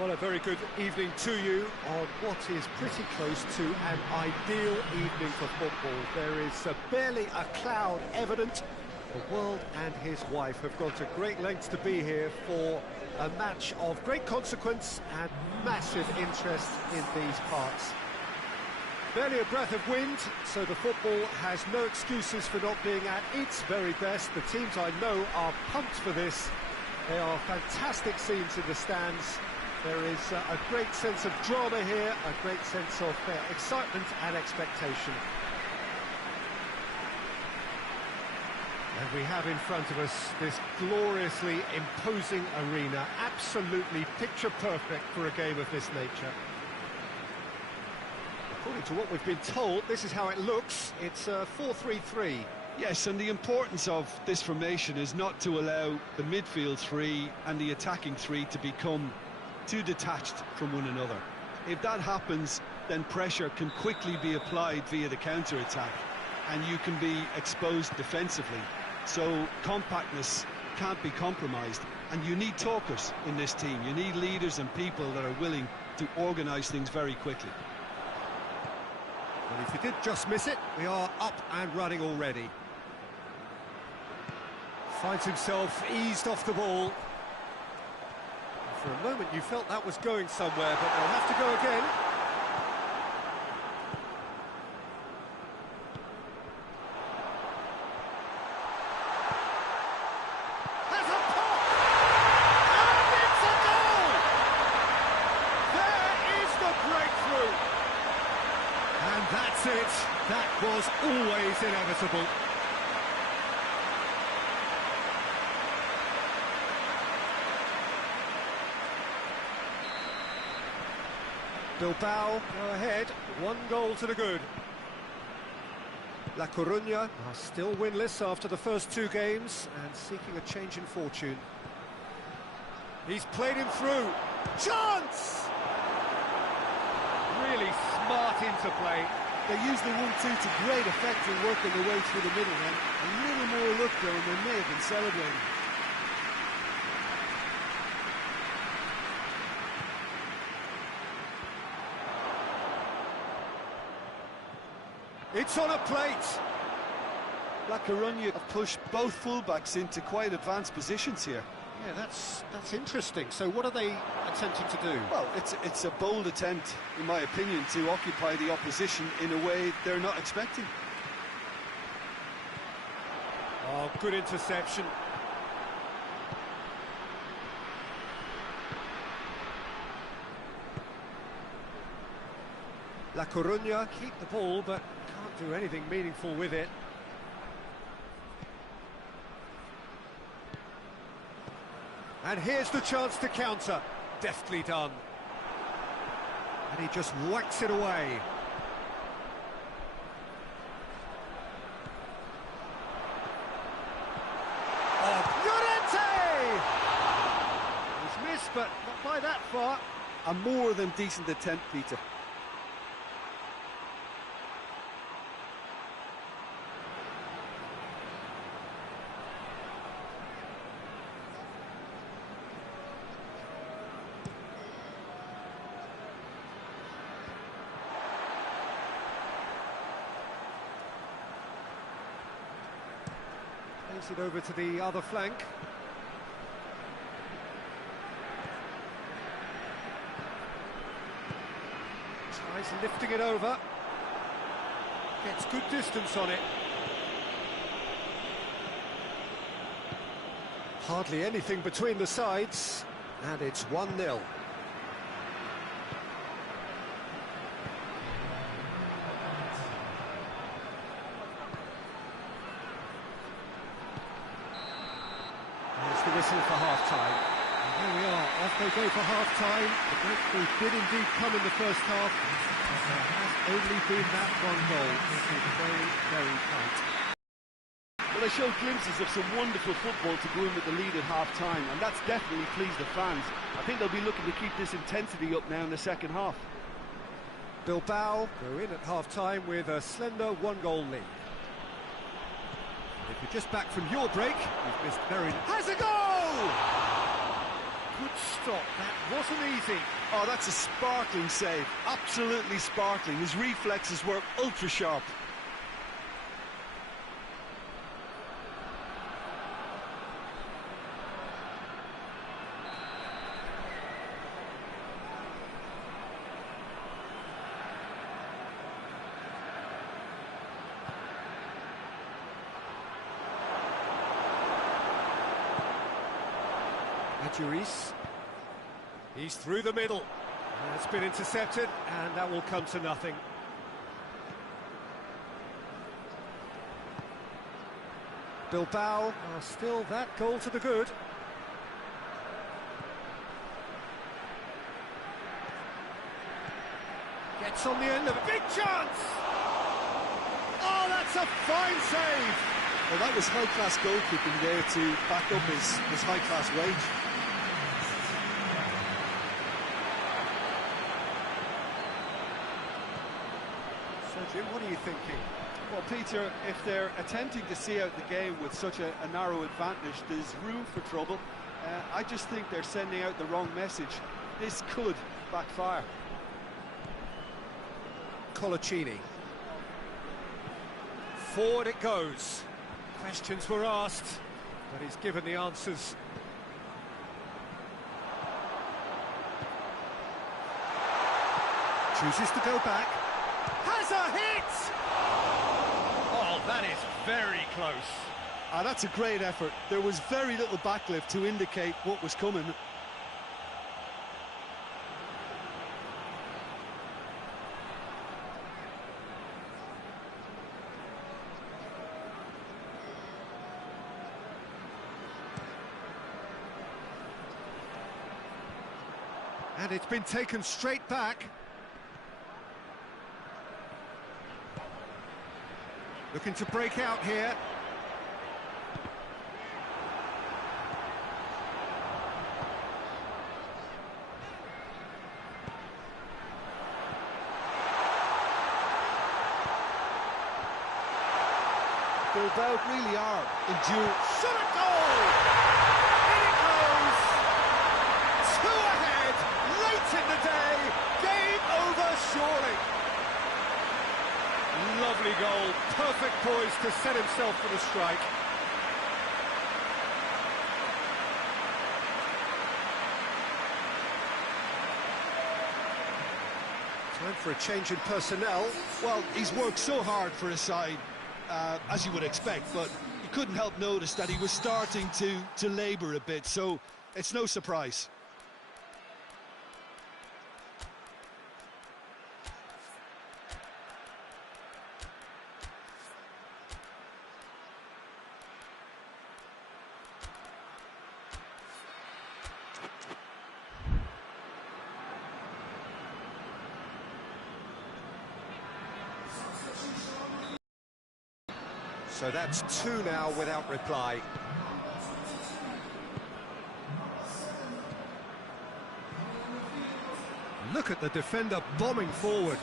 Well, a very good evening to you on what is pretty close to an ideal evening for football. There is barely a cloud evident. The world and his wife have gone to great lengths to be here for a match of great consequence and massive interest in these parts. Barely a breath of wind, so the football has no excuses for not being at its very best. The teams I know are pumped for this. They are fantastic scenes in the stands. There is a great sense of drama here, a great sense of excitement and expectation. And we have in front of us this gloriously imposing arena, absolutely picture perfect for a game of this nature. According to what we've been told, this is how it looks. It's 4-3-3. Yes, and the importance of this formation is not to allow the midfield three and the attacking three to become too detached from one another. If that happens, then pressure can quickly be applied via the counter-attack, and you can be exposed defensively. So compactness can't be compromised, and you need talkers in this team. You need leaders and people that are willing to organise things very quickly. Well, if you did just miss it, we are up and running already. Finds himself eased off the ball. For a moment you felt that was going somewhere, but they'll have to go again. Has a pop! And it's a goal! There is the breakthrough! And that's it. That was always inevitable. Bilbao go ahead, 1 goal to the good. La Coruña are still winless after the first 2 games and seeking a change in fortune. He's played him through. Chance! Really smart interplay. They used the 1-2 to great effect in working their way through the middle, and a little more luck though, and they may have been celebrating. It's on a plate. La Coruña have pushed both fullbacks into quite advanced positions here. Yeah, that's interesting. So what are they attempting to do? Well, it's a bold attempt, in my opinion, to occupy the opposition in a way they're not expecting. Oh, good interception. La Coruña keep the ball, but can't do anything meaningful with it. And here's the chance to counter. Deftly done. And he just whacks it away. Oh, Llorente! He's missed, but not by that far. A more than decent attempt, Peter. Plays it over to the other flank. Tries lifting it over. Gets good distance on it. Hardly anything between the sides, and it's 1-0. The whistle for half-time. And here we are, off they go for half-time. The breakthrough did indeed come in the first half, but there has only been that 1 goal. It is very, very tight. Well, they showed glimpses of some wonderful football to go in with the lead at half-time, and that's definitely pleased the fans. I think they'll be looking to keep this intensity up now in the second half. Bilbao go in at half-time with a slender 1-goal lead. If you're just back from your break, you've missed very... Has a goal! Good stop, that wasn't easy. Oh, that's a sparkling save, absolutely sparkling. His reflexes were ultra-sharp. Juris. He's through the middle. It's been intercepted, and that will come to nothing. Bilbao are still that goal to the good. Gets on the end of a big chance! Oh, that's a fine save! Well, that was high-class goalkeeping there to back up his high-class wage. So, Jim, what are you thinking? Well, Peter, if they're attempting to see out the game with such a narrow advantage, there's room for trouble. I just think they're sending out the wrong message. This could backfire. Colaccini. Forward it goes. Questions were asked, but he's given the answers. Chooses to go back. Has a hit! Oh, that is very close. That's a great effort. There was very little backlift to indicate what was coming. And it's been taken straight back. Looking to break out here. Bilbao really are enduring. Shot a goal! In it goes! Two ahead, late in the day. Game over, surely. Lovely goal, perfect poise to set himself for the strike. Time for a change in personnel. Well, he's worked so hard for his side, as you would expect, but you couldn't help notice that he was starting to labour a bit, so it's no surprise. So that's two now without reply. Look at the defender bombing forward.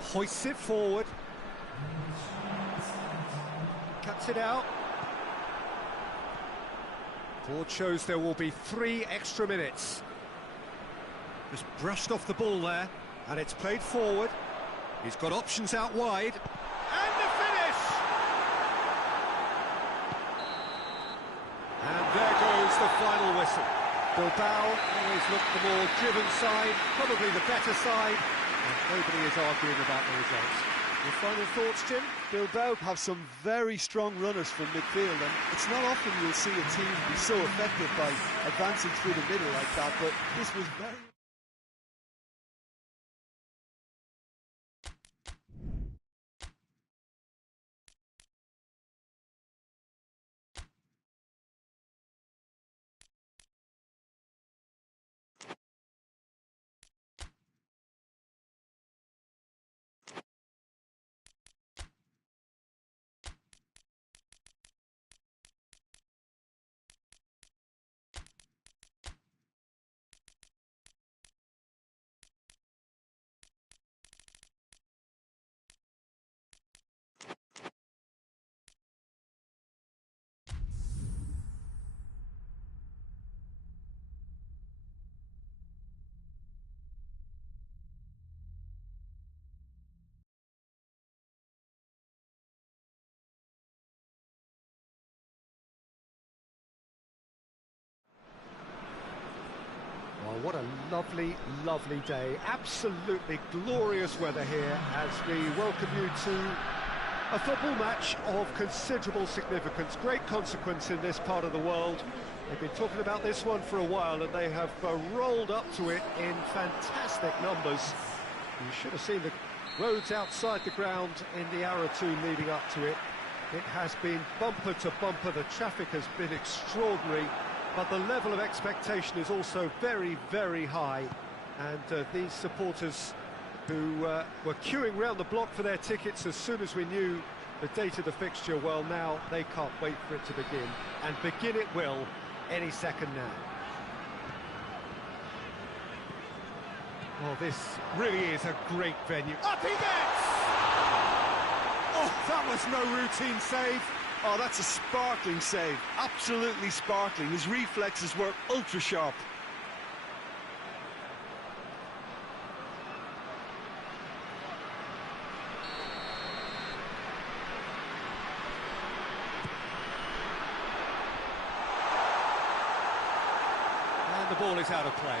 Hoists it forward. Cuts it out. Board shows there will be 3 extra minutes. Just brushed off the ball there, and it's played forward. He's got options out wide. And the finish! And there goes the final whistle. Bilbao always looked the more driven side, probably the better side, and nobody is arguing about the results. Your final thoughts, Jim? Bilbao have some very strong runners from midfield, and it's not often you'll see a team be so effective by advancing through the middle like that, but this was very... what a lovely, lovely day. Absolutely glorious weather here as we welcome you to a football match of considerable significance, great consequence in this part of the world. They've been talking about this one for a while and they have rolled up to it in fantastic numbers. You should have seen the roads outside the ground in the hour or two leading up to it. It has been bumper to bumper, the traffic has been extraordinary, but the level of expectation is also very, very high. And these supporters who were queuing round the block for their tickets as soon as we knew the date of the fixture, well, now they can't wait for it to begin. And begin it will any second now. Well, this really is a great venue. Up he gets! Oh, that was no routine save. Oh, that's a sparkling save. Absolutely sparkling. His reflexes were ultra sharp. And the ball is out of play.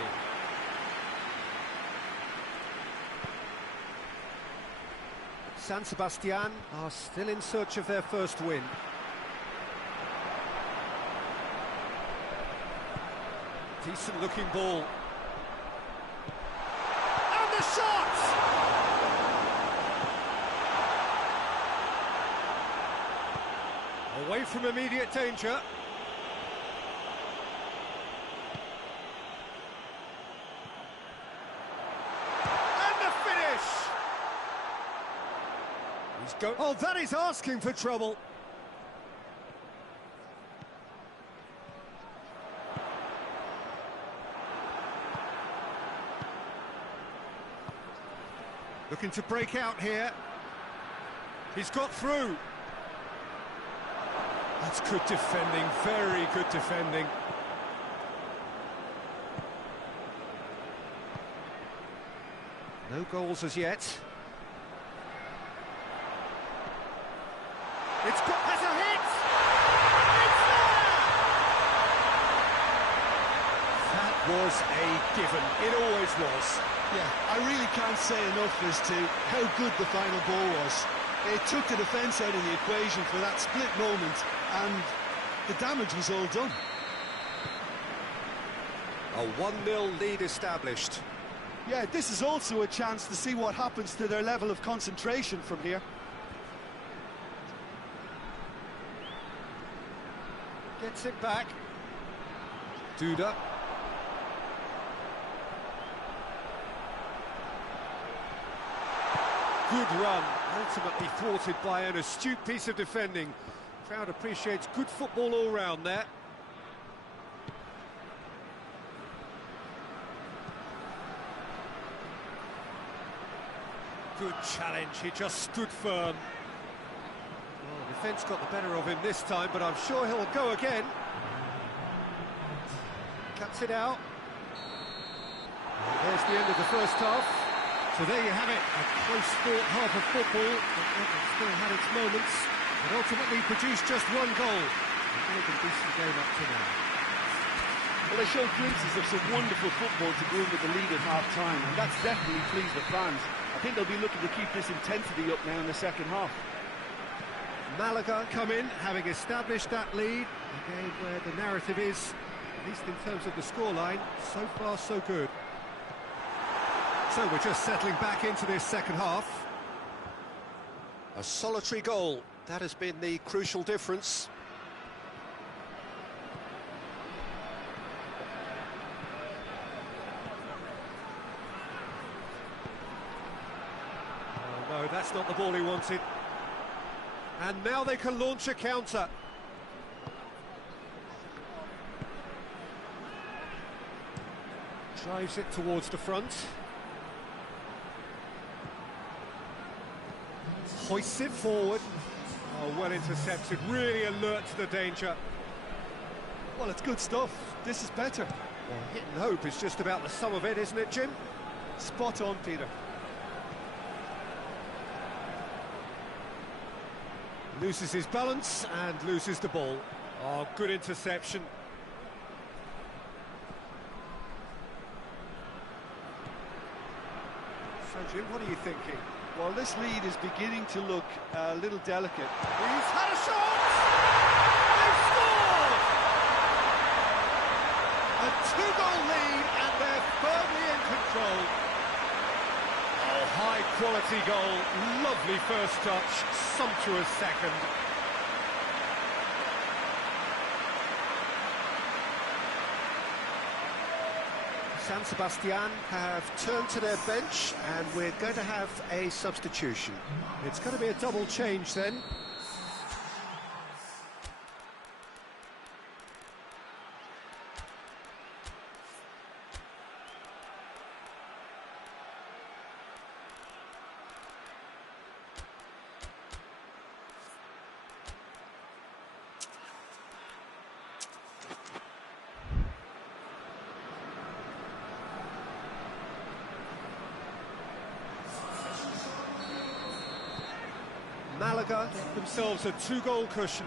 San Sebastian are still in search of their first win. Decent looking ball. And the shot! Away from immediate danger. Oh, that is asking for trouble. Looking to break out here. He's got through. That's good defending, very good defending. No goals as yet. It's got, has a hit! It's there! That was a given, it always was. Yeah, I really can't say enough as to how good the final ball was. It took the defence out of the equation for that split moment, and the damage was all done. A 1-0 lead established. Yeah, this is also a chance to see what happens to their level of concentration from here. Gets it back. Duda. Good run, ultimately thwarted by an astute piece of defending. Crowd appreciates good football all round there. Good challenge, he just stood firm. Well, defence got the better of him this time, but I'm sure he'll go again. Cuts it out. And there's the end of the first half. So there you have it, a close-fought half of football that still had its moments, but ultimately produced just one goal. A very decent game up to now. Well, they showed glimpses of some wonderful football to go in with the lead at half-time, and that's definitely pleased the fans. I think they'll be looking to keep this intensity up now in the second half. Malaga come in, having established that lead, again where the narrative is, at least in terms of the scoreline, so far so good. So we're just settling back into this second half. A solitary goal, that has been the crucial difference. Oh no, that's not the ball he wanted. And now they can launch a counter. Drives it towards the front. Hoists it forward. Oh, well intercepted, really alert to the danger. Well, it's good stuff. This is better. Well, hit and hope is just about the sum of it, isn't it, Jim? Spot on, Peter. Loses his balance and loses the ball. Oh, good interception. Jim, what are you thinking? Well, this lead is beginning to look a little delicate. He's had a shot! They've scored! A two-goal lead, and they're firmly in control. Oh, high-quality goal. Lovely first touch, sumptuous second. San Sebastian have turned to their bench, and we're going to have a substitution. It's going to be a double change then. Malaga get themselves a two-goal cushion.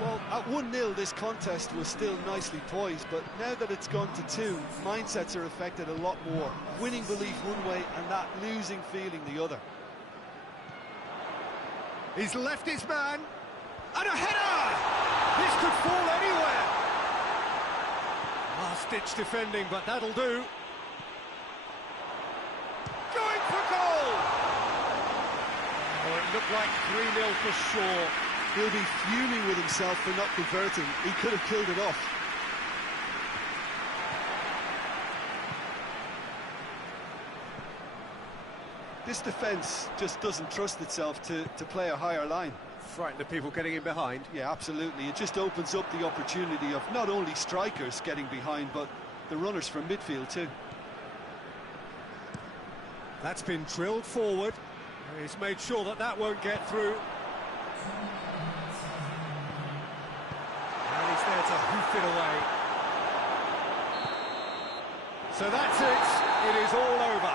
Well, at 1-0 this contest was still nicely poised, but now that it's gone to 2, mindsets are affected a lot more. Winning belief one way and that losing feeling the other. He's left his man, and a header! This could fall anywhere. Last-ditch defending, but that'll do. Going for goal! Oh, it looked like 3-0 for sure. He'll be fuming with himself for not converting. He could have killed it off. This defence just doesn't trust itself to play a higher line. Frightened of people getting in behind. Yeah, absolutely. It just opens up the opportunity of not only strikers getting behind, but the runners from midfield too. That's been drilled forward. He's made sure that that won't get through. And he's there to hoof it away. So that's it. It is all over.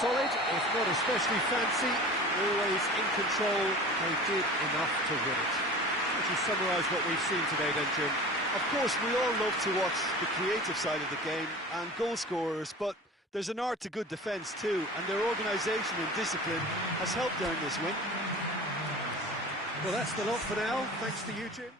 Solid, if not especially fancy, always in control. They did enough to win it. Would you summarise what we've seen today then, Jim? Of course, we all love to watch the creative side of the game and goal scorers, but there's an art to good defence too, and their organisation and discipline has helped earn this win. Well, that's the lot for now. Thanks to you, Jim.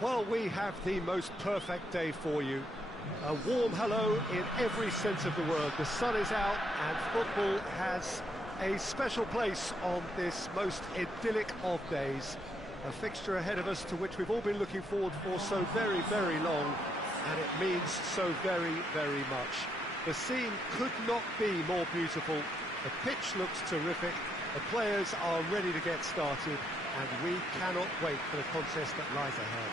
Well, we have the most perfect day for you. A warm hello in every sense of the word. The sun is out and football has a special place on this most idyllic of days. A fixture ahead of us to which we've all been looking forward for so very, very long, and it means so very, very much. The scene could not be more beautiful. The pitch looks terrific. The players are ready to get started, and we cannot wait for the contest that lies ahead.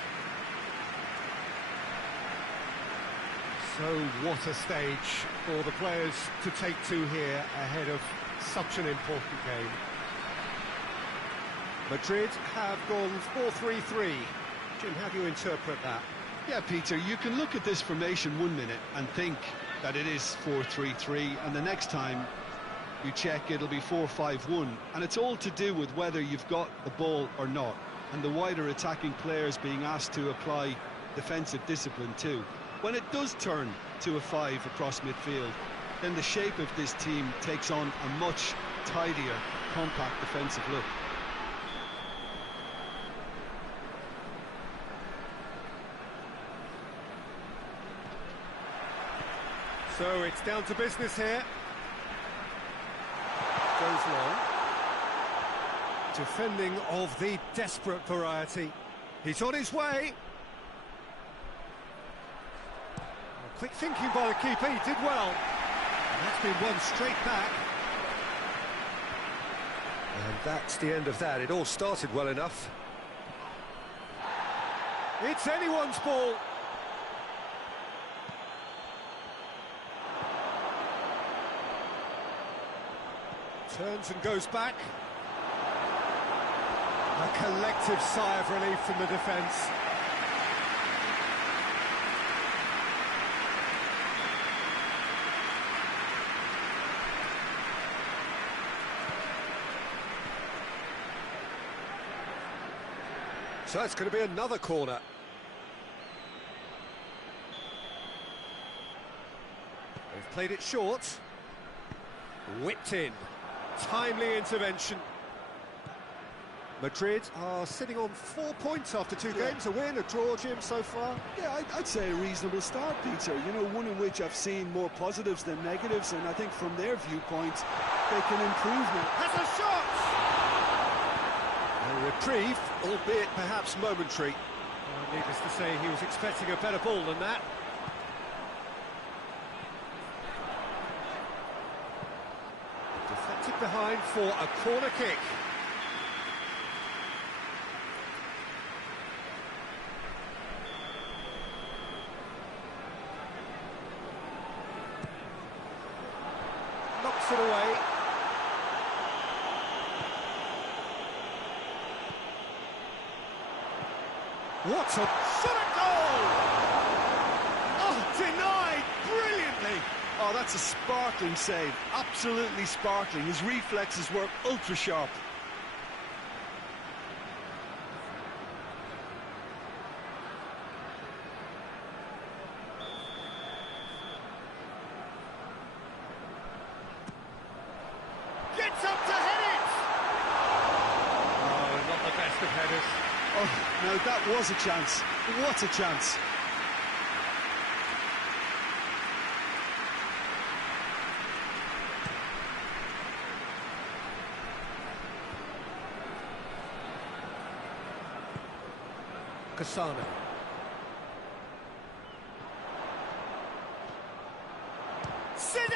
So what a stage for the players to take to here ahead of such an important game. Madrid have gone 4-3-3. Jim, how do you interpret that? Yeah, Peter, you can look at this formation 1 minute and think that it is 4-3-3, and the next time you check it'll be 4-5-1, and it's all to do with whether you've got the ball or not. and the wider attacking players being asked to apply defensive discipline too. When it does turn to a 5 across midfield, then the shape of this team takes on a much tidier, compact defensive look. So it's down to business here. Goes long. Defending of the desperate variety. He's on his way. Quick thinking by the keeper, he did well. And that's been won straight back. And that's the end of that. It all started well enough. It's anyone's ball. Turns and goes back. A collective sigh of relief from the defence. So it's going to be another corner. They've played it short. Whipped in. Timely intervention. Madrid are sitting on 4 points after 2 games. A win, a draw, Jim, so far? Yeah, I'd say a reasonable start, Peter. You know, one in which I've seen more positives than negatives, and I think from their viewpoint, they can improve now. Has a shot! A reprieve, albeit perhaps momentary. Well, needless to say, he was expecting a better ball than that. Deflected behind for a corner kick. Knocks it away. What a shot at goal! Oh, denied brilliantly. Oh, that's a sparkling save. Absolutely sparkling. His reflexes were ultra sharp. Gets up to head it! Oh, not the best of headers. Oh, no, that was a chance. What a chance. Cassano. Zidane!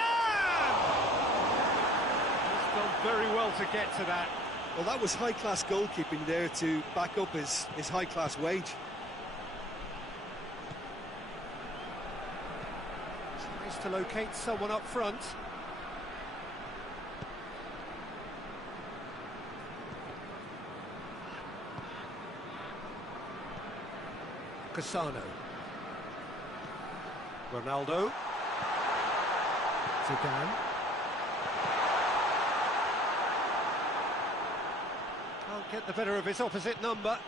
He's done very well to get to that. Well, that was high-class goalkeeping there to back up his high-class wage. Tries to locate someone up front. Cassano. Ronaldo. Zidane. Can't get the better of his opposite number.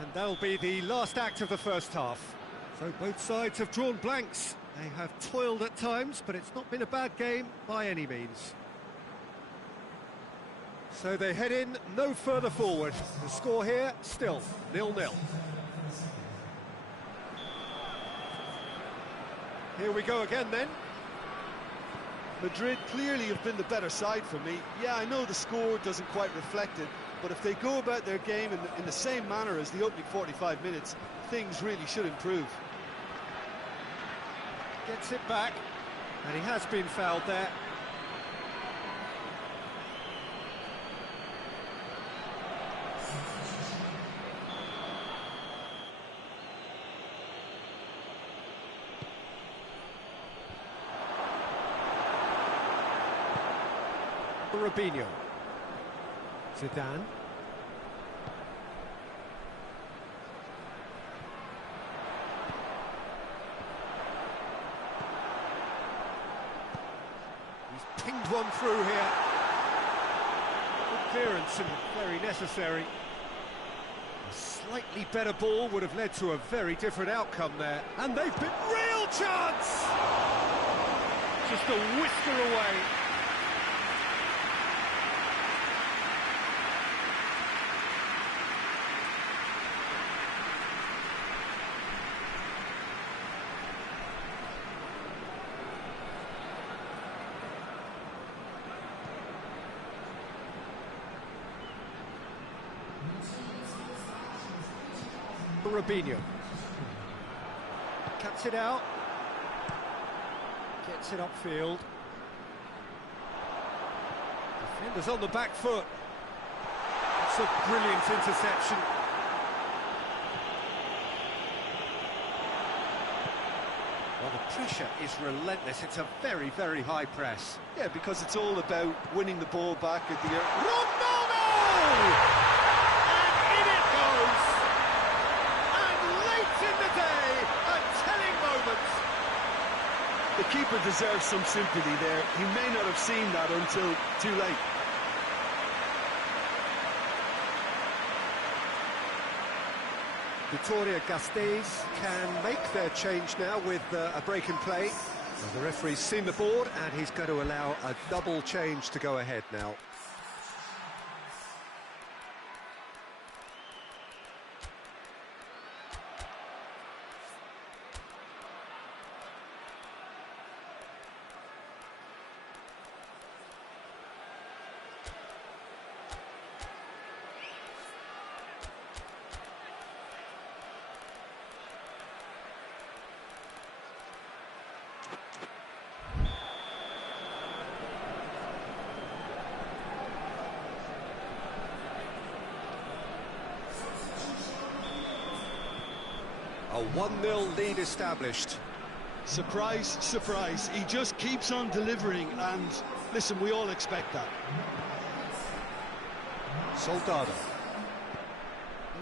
And that'll be the last act of the first half. So both sides have drawn blanks. They have toiled at times, but it's not been a bad game by any means. So they head in no further forward. The score here, still 0-0. Here we go again then. Madrid clearly have been the better side for me. Yeah, I know the score doesn't quite reflect it, but if they go about their game in the same manner as the opening 45 minutes, things really should improve. Gets it back, and he has been fouled there. Robinho. Zidane. He's pinged one through here. Good clearance and very necessary. A slightly better ball would have led to a very different outcome there. And they've been real chance! Just a whisker away. Robinho cuts it out, gets it upfield. Defenders on the back foot. It's a brilliant interception. Well, the pressure is relentless. It's a very, very high press. Yeah, because it's all about winning the ball back at the air. Ronaldo! And in it goes! In the day, a telling moment. The keeper deserves some sympathy there. He may not have seen that until too late. Vitoria-Gasteiz can make their change now with a break in play. Well, the referee's seen the board and he's going to allow a double change to go ahead now. A 1-0 lead established. Surprise, surprise. He just keeps on delivering, and listen, we all expect that. Soldado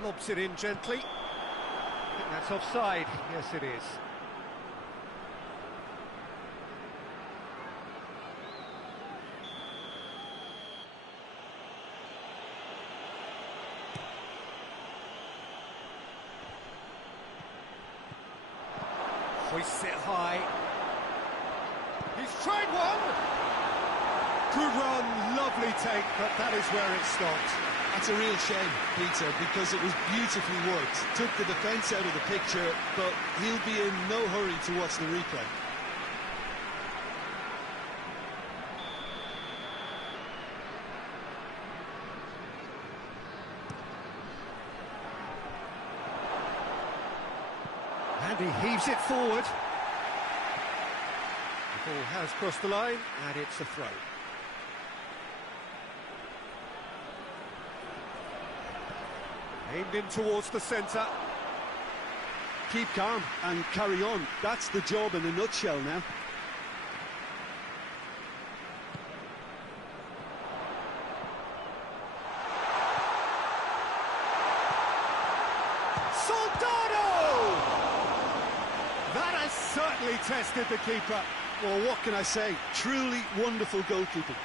lobs it in gently. I think that's offside. Yes, it is. Hoists it high. He's tried one! Good run, lovely take, but that is where it stopped. That's a real shame, Peter, because it was beautifully worked. Took the defence out of the picture, but he'll be in no hurry to watch the replay. And he heaves it forward. The ball has crossed the line, and it's a throw. Aimed in towards the centre. Keep calm and carry on. That's the job in a nutshell now. Soldado! That has certainly tested the keeper. Well, what can I say? Truly wonderful goalkeeping.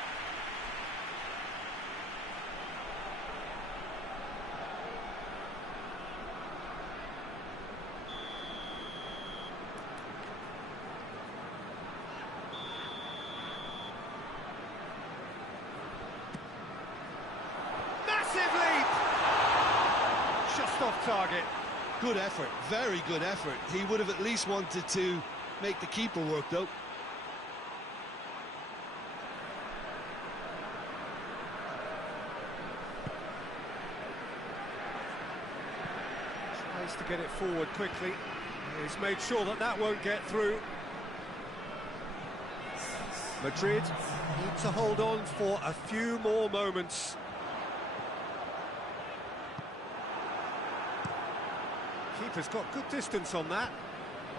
Massive leap! Just off target. Good effort, very good effort. He would have at least wanted to make the keeper work, though. Tries to get it forward quickly. He's made sure that that won't get through. Madrid need to hold on for a few more moments. Keeper's got good distance on that.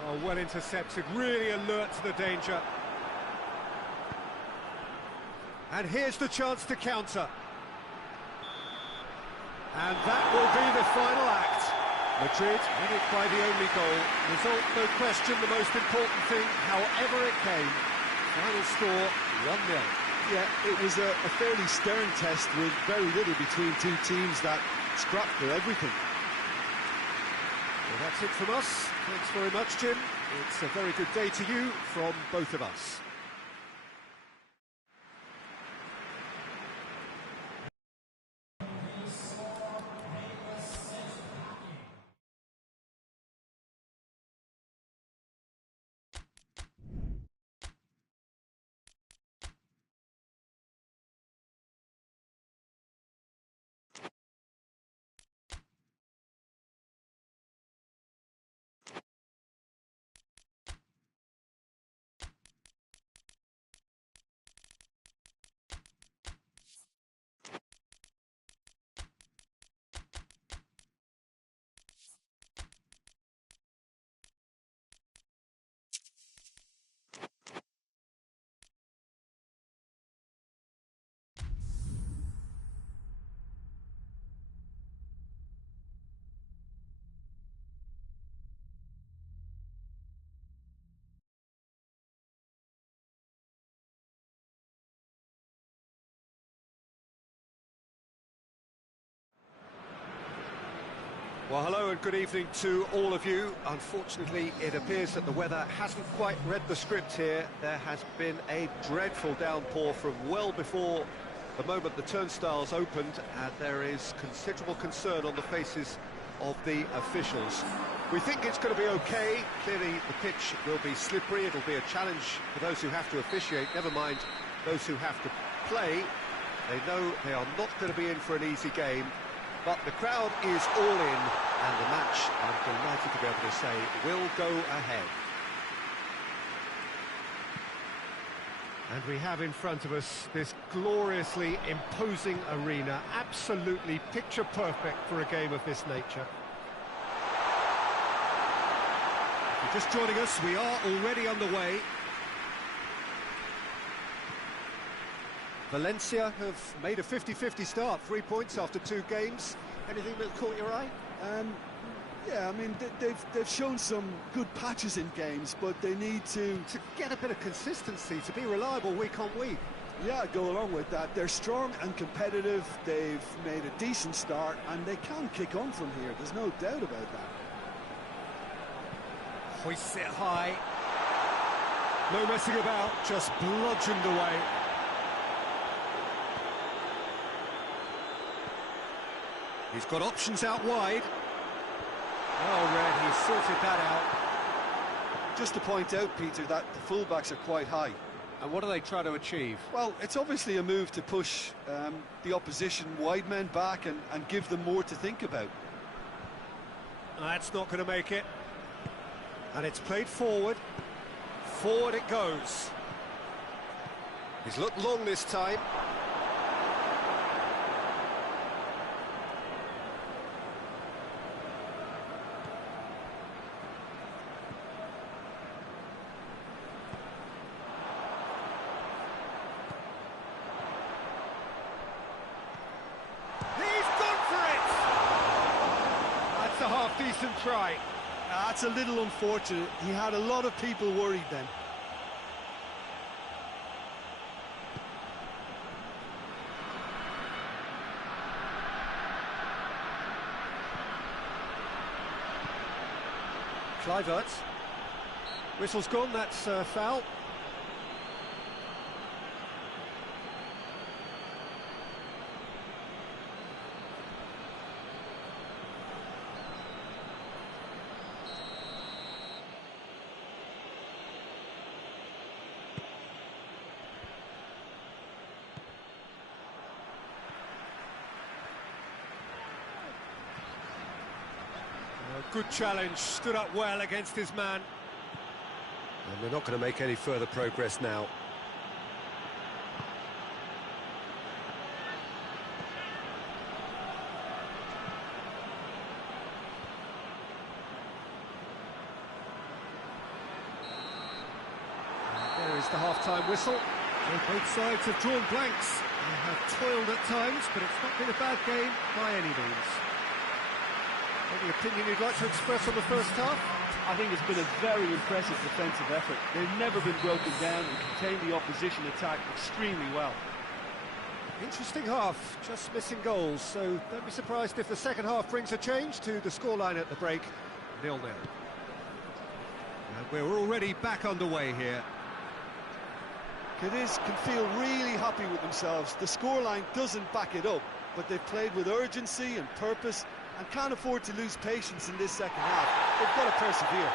Oh, well intercepted, really alert to the danger. And here's the chance to counter. And that will be the final act. Madrid win it by the only goal. Result, no question, the most important thing, however it came. Final score, 1-0. Yeah, it was a fairly stern test with very little between two teams that scrapped for everything. Well, that's it from us. Thanks very much, Jim. It's a very good day to you from both of us. Well, hello and good evening to all of you. Unfortunately, it appears that the weather hasn't quite read the script here. There has been a dreadful downpour from well before the moment the turnstiles opened, and there is considerable concern on the faces of the officials. We think it's going to be okay. Clearly, the pitch will be slippery. It'll be a challenge for those who have to officiate, never mind those who have to play. They know they are not going to be in for an easy game. But the crowd is all in, and the match, I'm delighted to be able to say, will go ahead. And we have in front of us this gloriously imposing arena, absolutely picture perfect for a game of this nature. If you're just joining us, we are already underway. Valencia have made a 50-50 start, 3 points after 2 games. Anything that caught your eye? Yeah, I mean, they've shown some good patches in games, but they need to get a bit of consistency, to be reliable week on week. Yeah, go along with that. They're strong and competitive, they've made a decent start, and they can kick on from here, there's no doubt about that. Hoists it high. No messing about, just bludgeoned away. He's got options out wide. Oh, Red, he's sorted that out. Just to point out, Peter, that the fullbacks are quite high. And what do they try to achieve? Well, it's obviously a move to push the opposition wide men back and give them more to think about. That's not going to make it. And it's played forward. Forward it goes. He's looked long this time. A half-decent try. That's a little unfortunate. He had a lot of people worried then. Kluivert. Whistle's gone, that's foul. Good challenge, stood up well against his man. And they're not going to make any further progress now. And there is the half-time whistle. So both sides have drawn blanks. They have toiled at times, but it's not been a bad game by any means. Any opinion you'd like to express on the first half? I think it's been a very impressive defensive effort. They've never been broken down and contained the opposition attack extremely well. Interesting half, just missing goals, so don't be surprised if the second half brings a change to the scoreline at the break, 0-0. And we're already back underway here. Cadiz can feel really happy with themselves. The scoreline doesn't back it up, but they've played with urgency and purpose and can't afford to lose patience in this second half. They've got to persevere.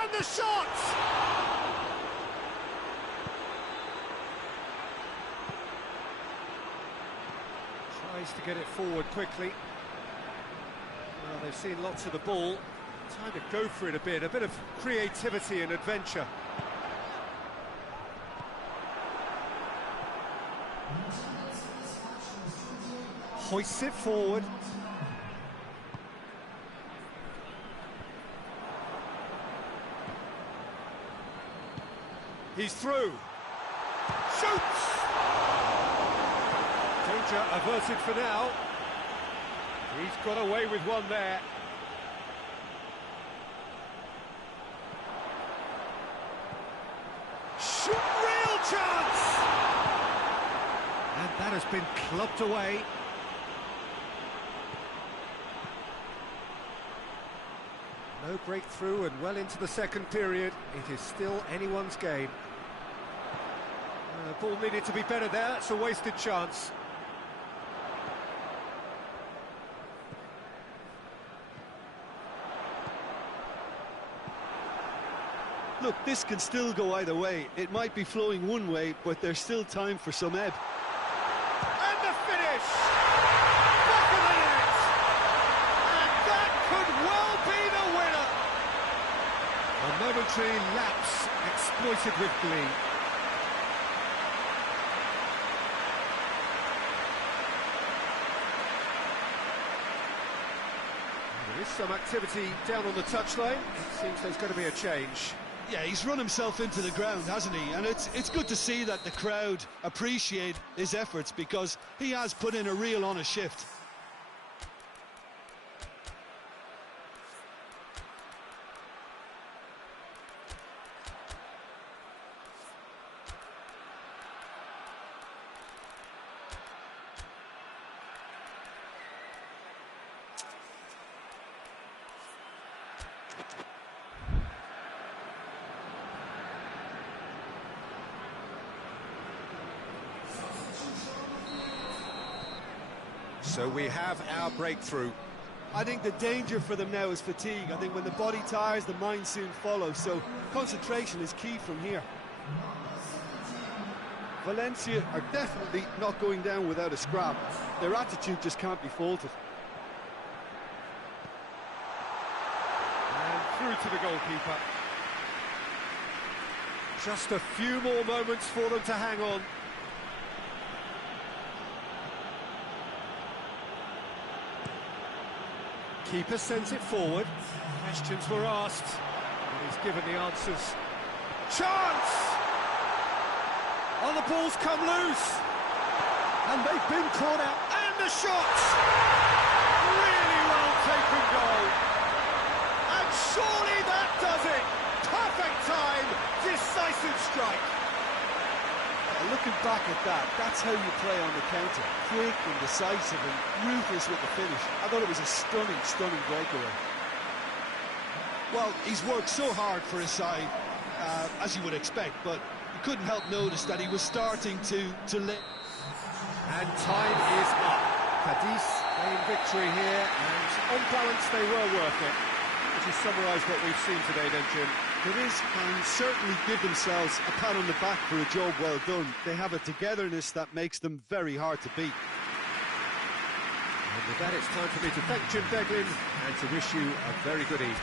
And the shot! Tries to get it forward quickly. Well, they've seen lots of the ball. Time to go for it a bit of creativity and adventure. Hoists it forward. He's through. Shoots! Danger averted for now. He's got away with one there. Shoot, real chance! And that has been clubbed away. No breakthrough and well into the second period. It is still anyone's game. The ball needed to be better there. It's a wasted chance. Look, this can still go either way. It might be flowing one way, but there's still time for some ebb. And the finish! Back of the net! And that could well be the winner! A momentary lapse exploited with glee. There is some activity down on the touchline. It seems there's going to be a change. Yeah, he's run himself into the ground, hasn't he? And it's good to see that the crowd appreciate his efforts because he has put in a real honest shift. So we have our breakthrough. I think the danger for them now is fatigue. I think when the body tires, the mind soon follows. So concentration is key from here. Valencia are definitely not going down without a scrap. Their attitude just can't be faulted. And through to the goalkeeper. Just a few more moments for them to hang on. Keeper sends it forward. Questions were asked, and he's given the answers. Chance! Oh, the ball's come loose! And they've been caught out, and the shot! Really well taken goal! And surely that does it! Perfect time, decisive strike! Looking back at that, that's how you play on the counter. Quick and decisive and ruthless with the finish. I thought it was a stunning, stunning breakaway. Well, he's worked so hard for his side, as you would expect, but you couldn't help notice that he was starting to let... And time is up. Cadiz gain victory here, and on balance they were worth it. Would you summarise what we've seen today then, Jim? Cadiz can certainly give themselves a pat on the back for a job well done. They have a togetherness that makes them very hard to beat. And with that, it's time for me to thank Jim Beglin and to wish you a very good evening.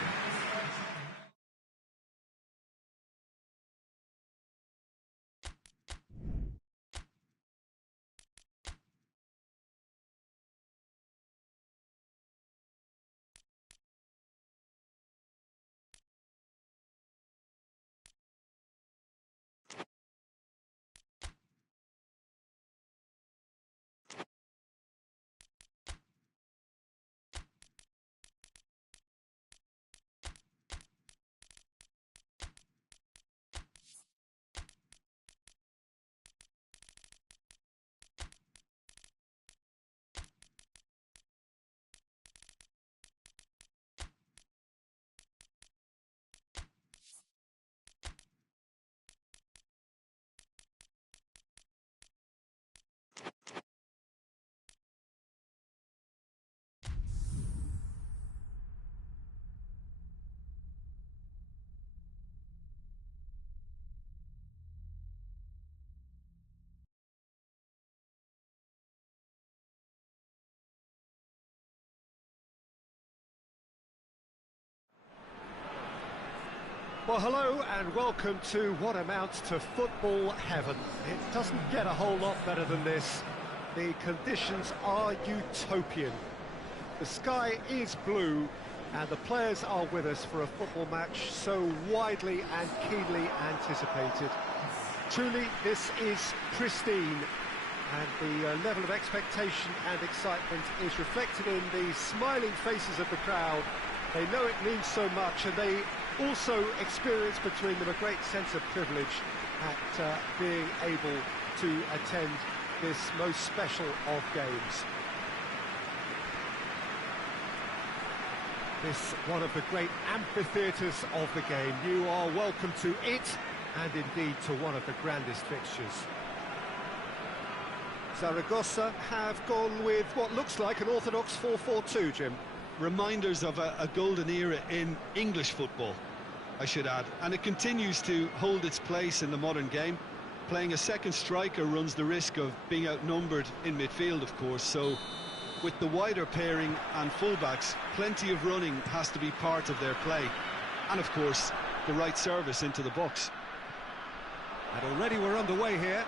Well, hello and welcome to what amounts to football heaven. It doesn't get a whole lot better than this. The conditions are utopian. The sky is blue and the players are with us for a football match so widely and keenly anticipated. Truly, this is pristine, and the level of expectation and excitement is reflected in the smiling faces of the crowd. They know it means so much, and they also experience between them a great sense of privilege at being able to attend this most special of games. This one of the great amphitheatres of the game. You are welcome to it, and indeed to one of the grandest fixtures. Zaragoza have gone with what looks like an orthodox 4-4-2, Jim. Reminders of a golden era in English football, I should add, and it continues to hold its place in the modern game. Playing a second striker runs the risk of being outnumbered in midfield, of course, so with the wider pairing and fullbacks, plenty of running has to be part of their play, and of course the right service into the box. And already we're underway here.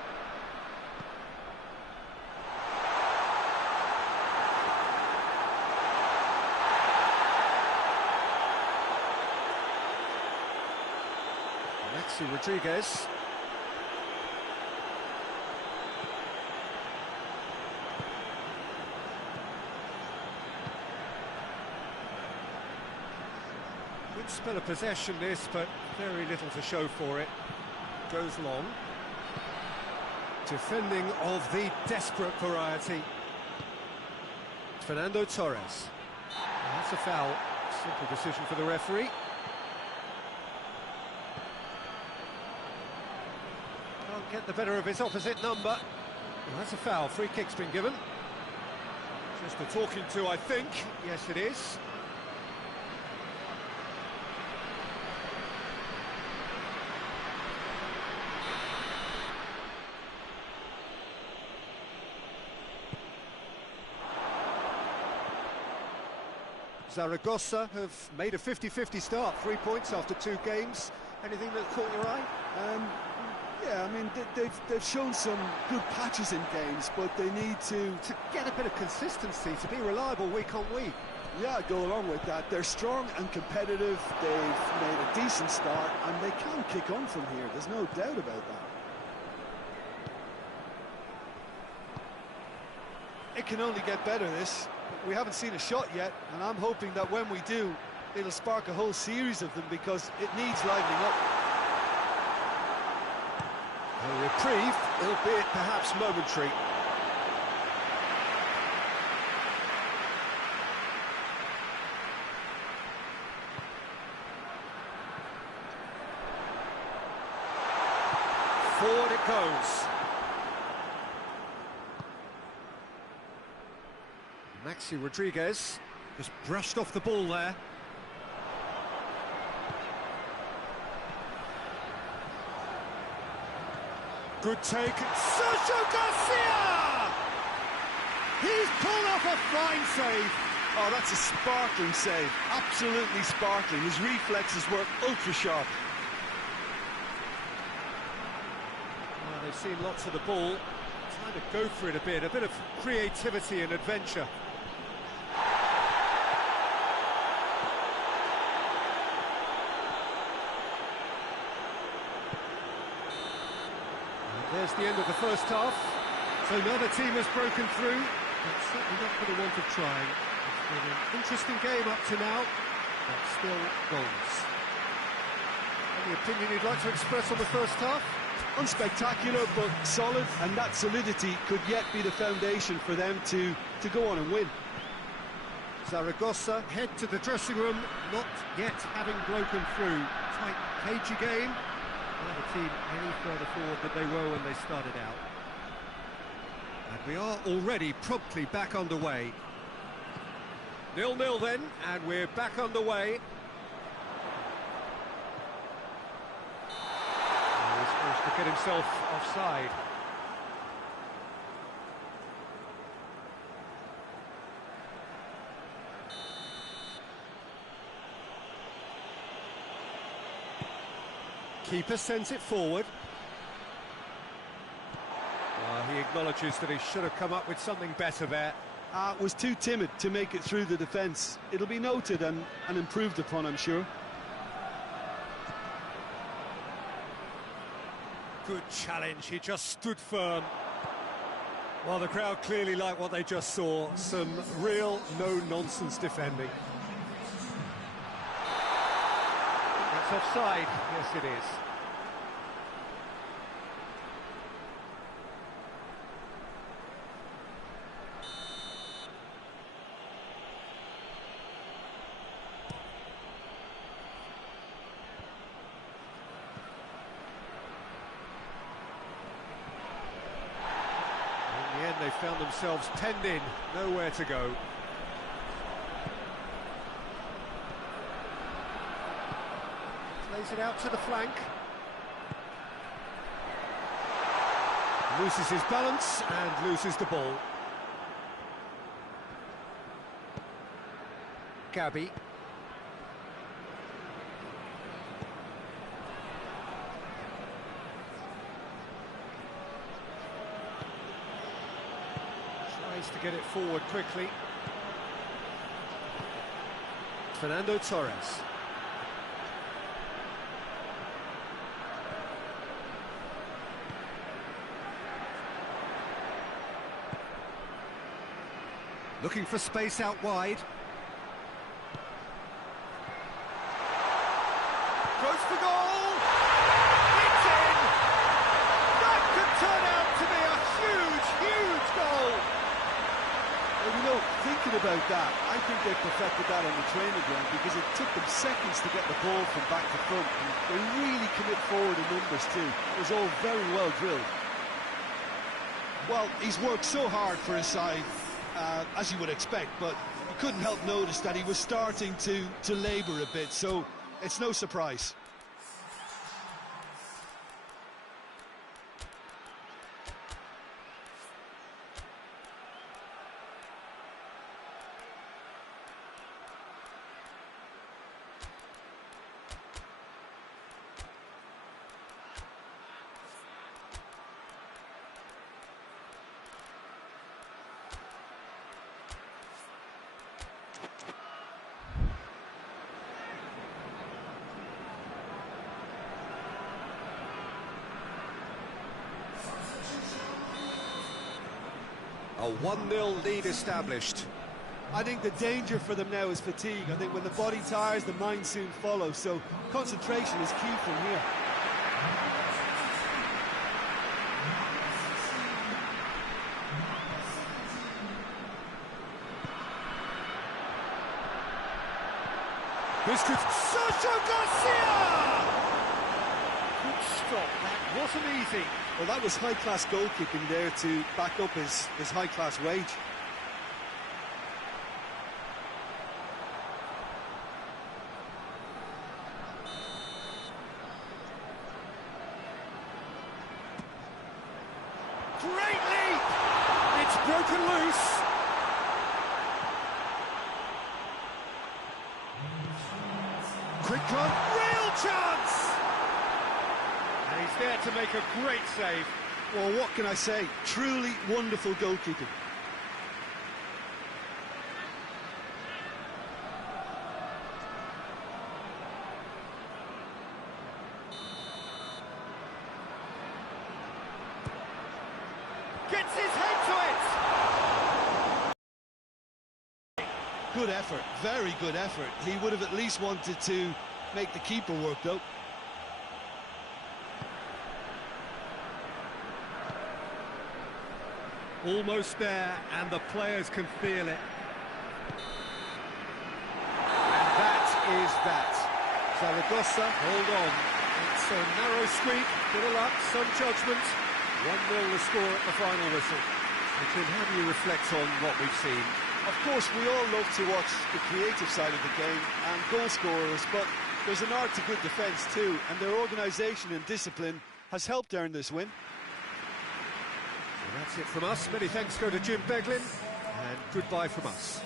Rodriguez. Good spell of possession this, but very little to show for it. Goes long. Defending of the desperate variety. Fernando Torres. That's a foul. Simple decision for the referee. Can't get the better of his opposite number. Well, that's a foul. Free kick's been given. Just a talking to, I think. Yes, it is. Zaragoza have made a 50-50 start. 3 points after 2 games. Anything that caught your eye? Yeah, I mean, they've shown some good patches in games, but they need to get a bit of consistency, to be reliable week on week. Yeah, I go along with that. They're strong and competitive. They've made a decent start, and they can kick on from here. There's no doubt about that. It can only get better, this. We haven't seen a shot yet, and I'm hoping that when we do, it'll spark a whole series of them, because it needs livening up. A reprieve, albeit perhaps momentary. Forward it goes. Maxi Rodriguez just brushed off the ball there. Good take, Sergio Garcia! He's pulled off a fine save. Oh, that's a sparkling save, absolutely sparkling. His reflexes were ultra sharp. Well, they've seen lots of the ball, trying to go for it a bit of creativity and adventure. There's the end of the first half. So neither team has broken through, but certainly not for the want of trying. It's been an interesting game up to now, but still goals. Any opinion you'd like to express on the first half? Unspectacular, but solid, and that solidity could yet be the foundation for them to go on and win. Zaragoza head to the dressing room, not yet having broken through. Tight, cagey game. Neither team any further forward than they were when they started out. And we are already promptly back underway. 0-0 then, and we're back underway. He's supposed to get himself offside. Keeper sends it forward. He acknowledges that he should have come up with something better there. Was too timid to make it through the defence. It'll be noted and improved upon, I'm sure. Good challenge, he just stood firm. Well, the crowd clearly liked what they just saw. Some real no-nonsense defending. That's offside. Yes, it is. In the end, they found themselves penned in, nowhere to go. Plays it out to the flank. Loses his balance and loses the ball. Gabby. Tries to get it forward quickly. Fernando Torres. Looking for space out wide. Goes for goal! It's in! That could turn out to be a huge, huge goal! Well, you know, thinking about that, I think they perfected that on the training ground because it took them seconds to get the ball from back to front. And they really commit forward in numbers too. It was all very well drilled. Well, he's worked so hard for his side, as you would expect, but you couldn't help notice that he was starting to labour a bit, so it's no surprise. A 1-0 lead established. I think the danger for them now is fatigue. I think when the body tires, the mind soon follows, so concentration is key from here. This could... Sergio Garcia! Good stop, that wasn't easy. Well, that was high-class goalkeeping there to back up his high-class wage. Great leap! It's broken loose. Quick run, real chance! And he's there to make a great save. Well, what can I say? Truly wonderful goalkeeping. Gets his head to it! Good effort, very good effort. He would have at least wanted to make the keeper work, though. Almost there, and the players can feel it. And that is that. Zaragoza, hold on. It's a narrow squeak, bit of luck, some judgment. 1-0 the score at the final whistle. And Tim, how do you reflect on what we've seen? Of course, we all love to watch the creative side of the game and goal scorers, but there's an art to good defence too, and their organisation and discipline has helped earn this win. And that's it from us. Many thanks go to Jim Beglin, and goodbye from us.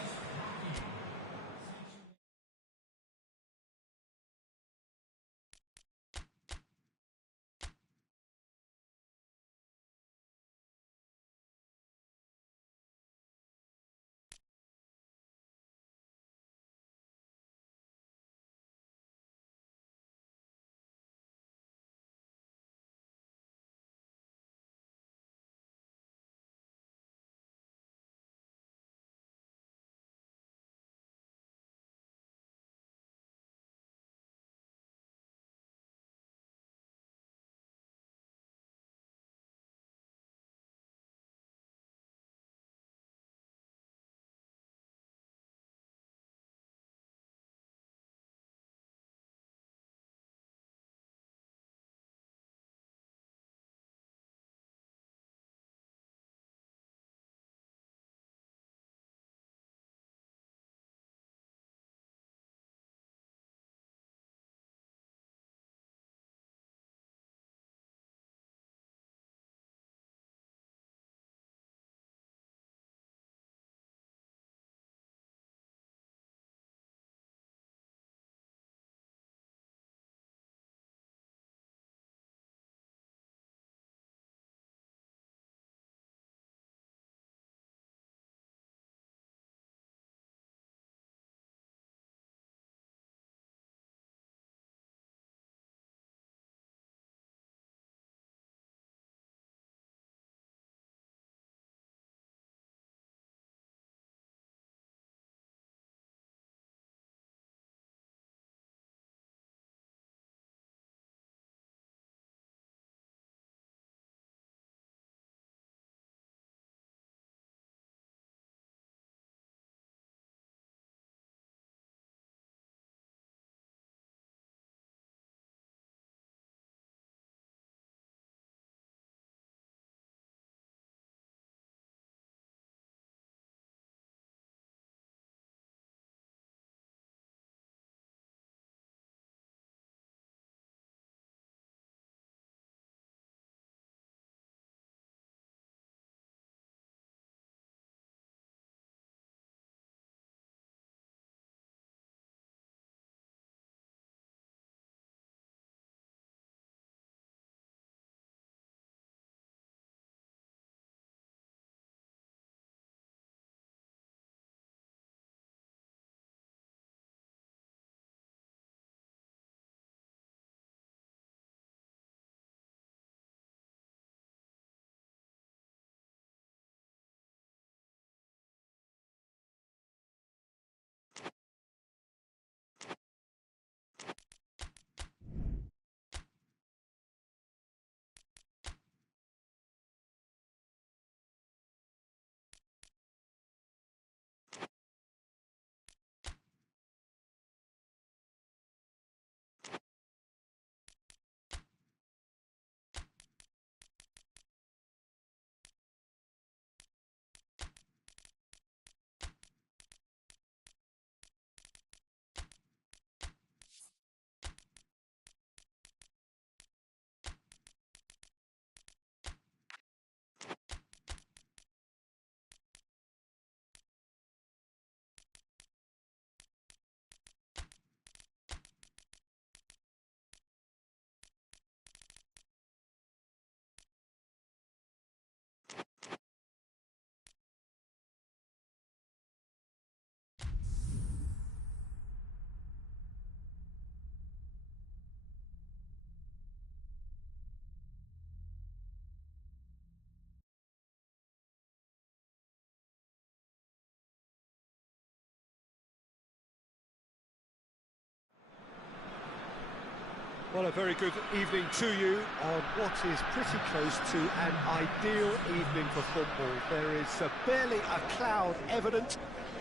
Well, a very good evening to you on what is pretty close to an ideal evening for football. There is barely a cloud evident.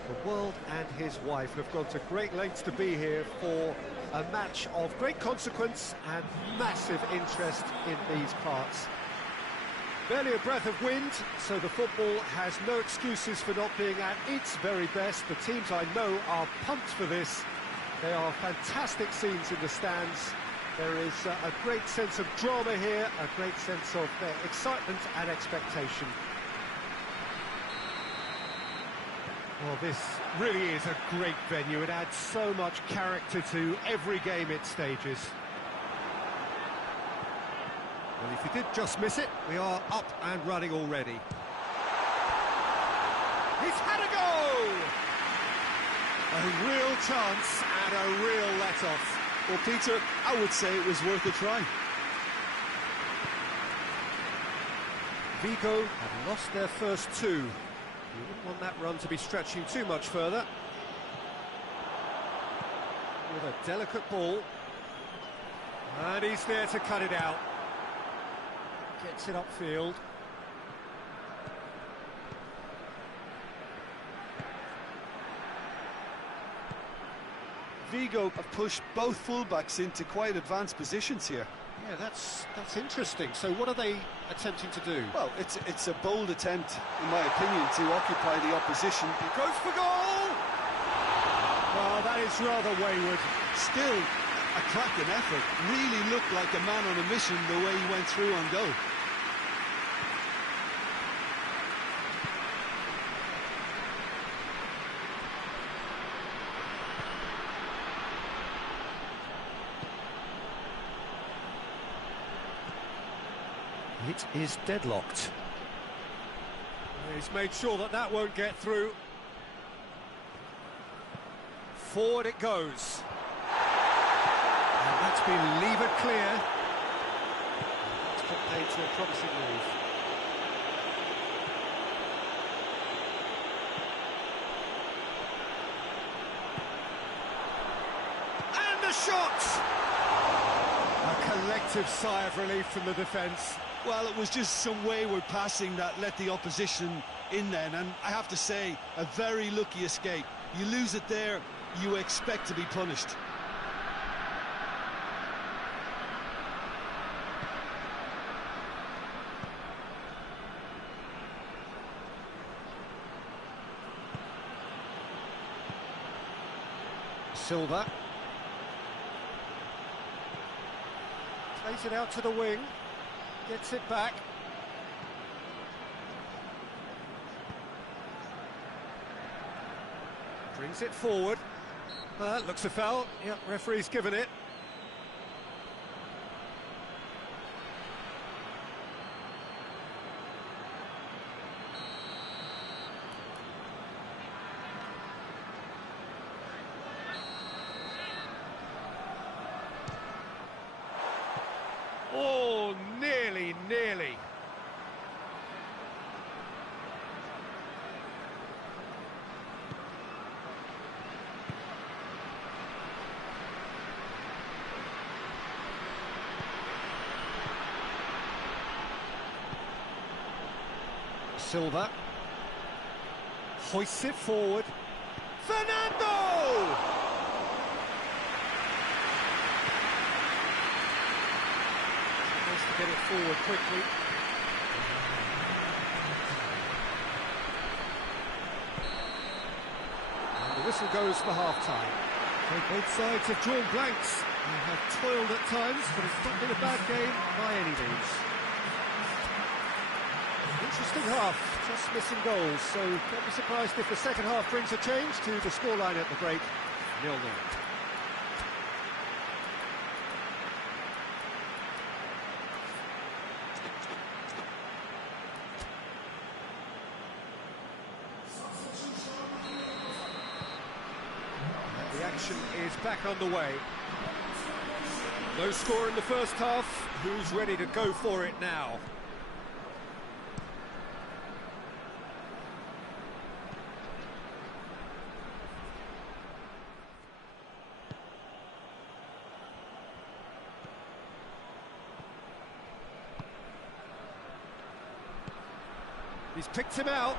The world and his wife have gone to great lengths to be here for a match of great consequence and massive interest in these parts. Barely a breath of wind, so the football has no excuses for not being at its very best. The teams I know are pumped for this. They are fantastic scenes in the stands. There is a great sense of drama here, a great sense of excitement and expectation. Well, this really is a great venue. It adds so much character to every game it stages. Well, if you did just miss it, we are up and running already. He's had a go! A real chance and a real let-off. Well, Peter, I would say it was worth a try. Vigo have lost their first two. You wouldn't want that run to be stretching too much further. With a delicate ball. And he's there to cut it out. Gets it upfield. Vigo have pushed both fullbacks into quite advanced positions here. Yeah, that's interesting. So what are they attempting to do? Well, it's a bold attempt, in my opinion, to occupy the opposition. He goes for goal! Well, that is rather wayward. Still a cracking effort. Really looked like a man on a mission the way he went through on goal. It is deadlocked. He's made sure that that won't get through. Forward it goes. And that's been levered clear. It's put paid to a promising move. And the shot! A collective sigh of relief from the defence. Well, it was just some wayward passing that let the opposition in then, and I have to say, a very lucky escape. You lose it there, you expect to be punished. Silva. Plays it out to the wing. Gets it back. Brings it forward. Looks a foul. Yep, referee's given it. Oh, nearly. Silva hoists it forward. Fernando! Nice to get it forward quickly. And the whistle goes for half-time. So both sides have drawn blanks. They have toiled at times, but it's not been a bad game by any means. Interesting half, just missing goals, so don't be surprised if the second half brings a change to the scoreline at the break, 0-0. And the action is back on the way. No score in the first half, who's ready to go for it now? He's picked him out.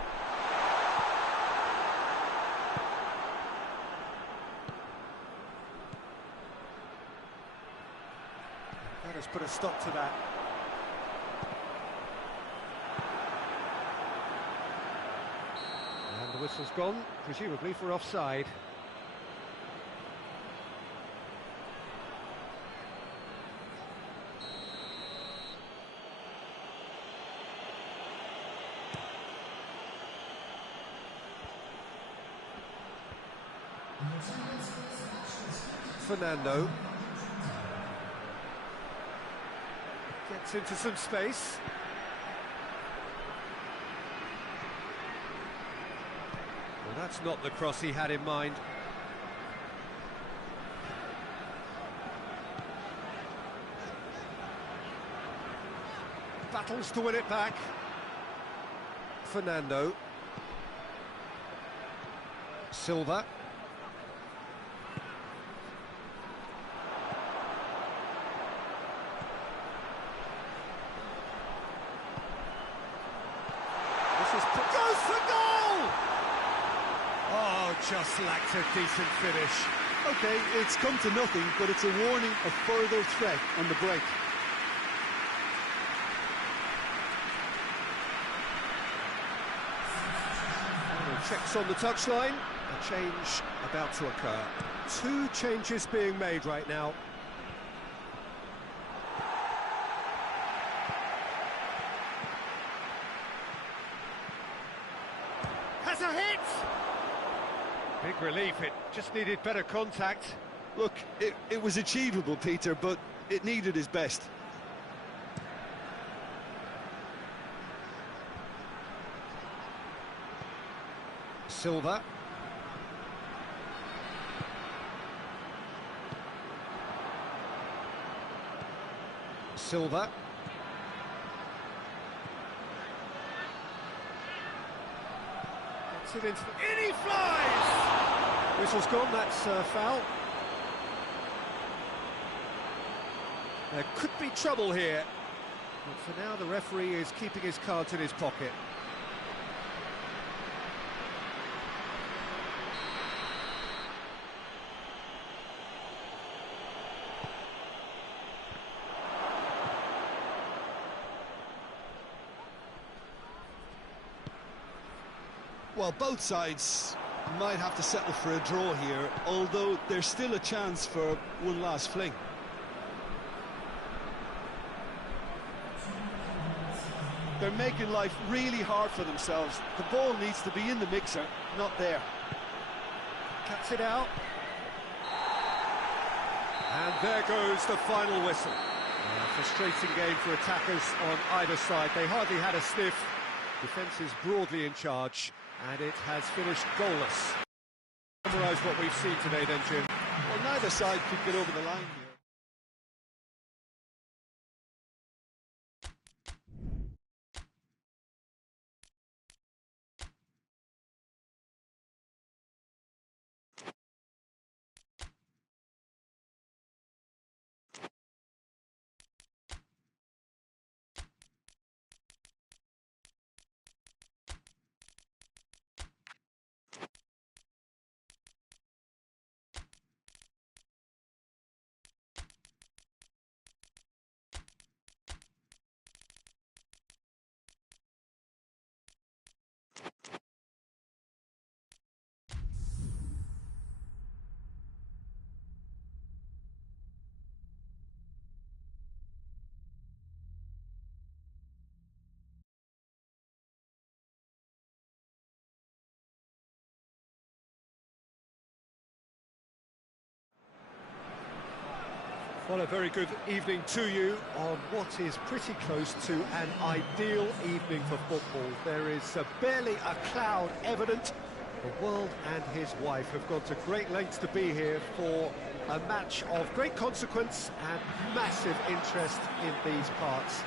Let us put a stop to that. And the whistle's gone, presumably for offside. Fernando gets into some space. Well, that's not the cross he had in mind. Battles to win it back. Fernando. Silva. Goes for goal! Oh, just lacked a decent finish. Okay, it's come to nothing, but it's a warning of further threat on the break. Checks on the touchline. A change about to occur. 2 changes being made right now. Has a hit! Big relief, it just needed better contact. Look, it was achievable, Peter, but it needed his best. Silva. Silva. Gets it into the... In he flies! Whistle's gone, that's foul. There could be trouble here. But for now, the referee is keeping his cards in his pocket. Well, both sides might have to settle for a draw here, although there's still a chance for one last fling. They're making life really hard for themselves. The ball needs to be in the mixer, not there. Cuts it out. And there goes the final whistle. A frustrating game for attackers on either side. They hardly had a sniff. Defence is broadly in charge, and it has finished goalless. Summarise what we've seen today then, Jim. Well, neither side could get over the line here. Well, a very good evening to you on what is pretty close to an ideal evening for football. There is barely a cloud evident. The world and his wife have gone to great lengths to be here for a match of great consequence and massive interest in these parts.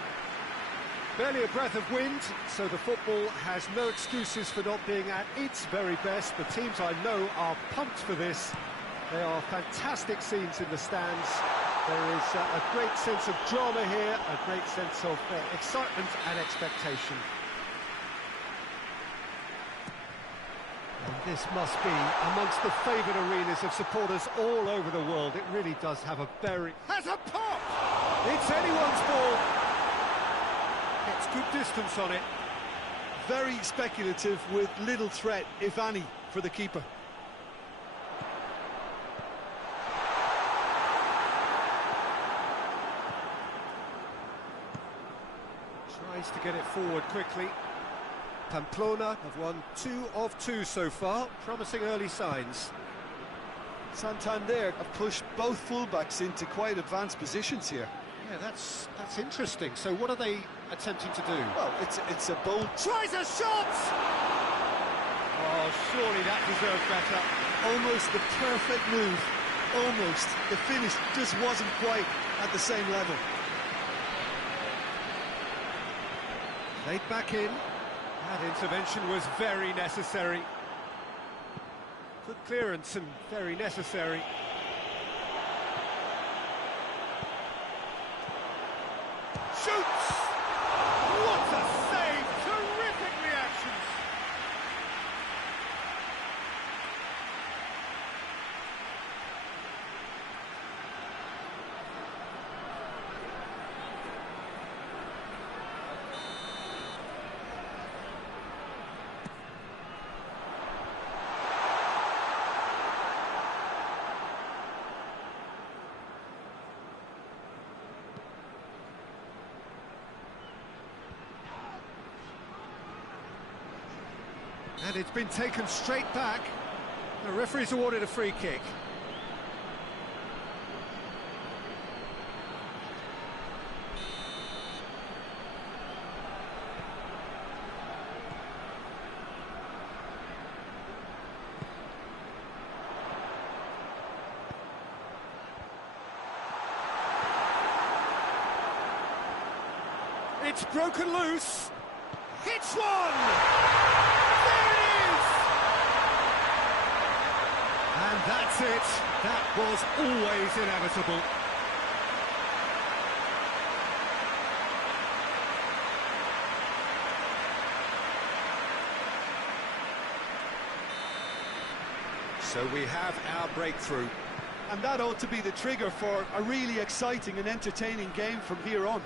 Barely a breath of wind, so the football has no excuses for not being at its very best. The teams I know are pumped for this. There are fantastic scenes in the stands. There is a great sense of drama here, a great sense of excitement and expectation. This must be amongst the favoured arenas of supporters all over the world. It really does have a very... Has a pop! It's anyone's ball. Gets good distance on it. Very speculative with little threat, if any, for the keeper. Tries to get it forward quickly. Pamplona have won 2 of 2 so far, promising early signs. Santander have pushed both fullbacks into quite advanced positions here. Yeah, that's interesting. So what are they attempting to do? Well, it's a bold... Tries a shot! Oh, surely that deserved better. Almost the perfect move. Almost. The finish just wasn't quite at the same level. Played back in. That intervention was very necessary. Good clearance and very necessary. Shoots! What a save! Terrific reactions! And it's been taken straight back. The referee's awarded a free kick. It's broken loose. Hits one! And that's it. That was always inevitable. So we have our breakthrough. And that ought to be the trigger for a really exciting and entertaining game from here on.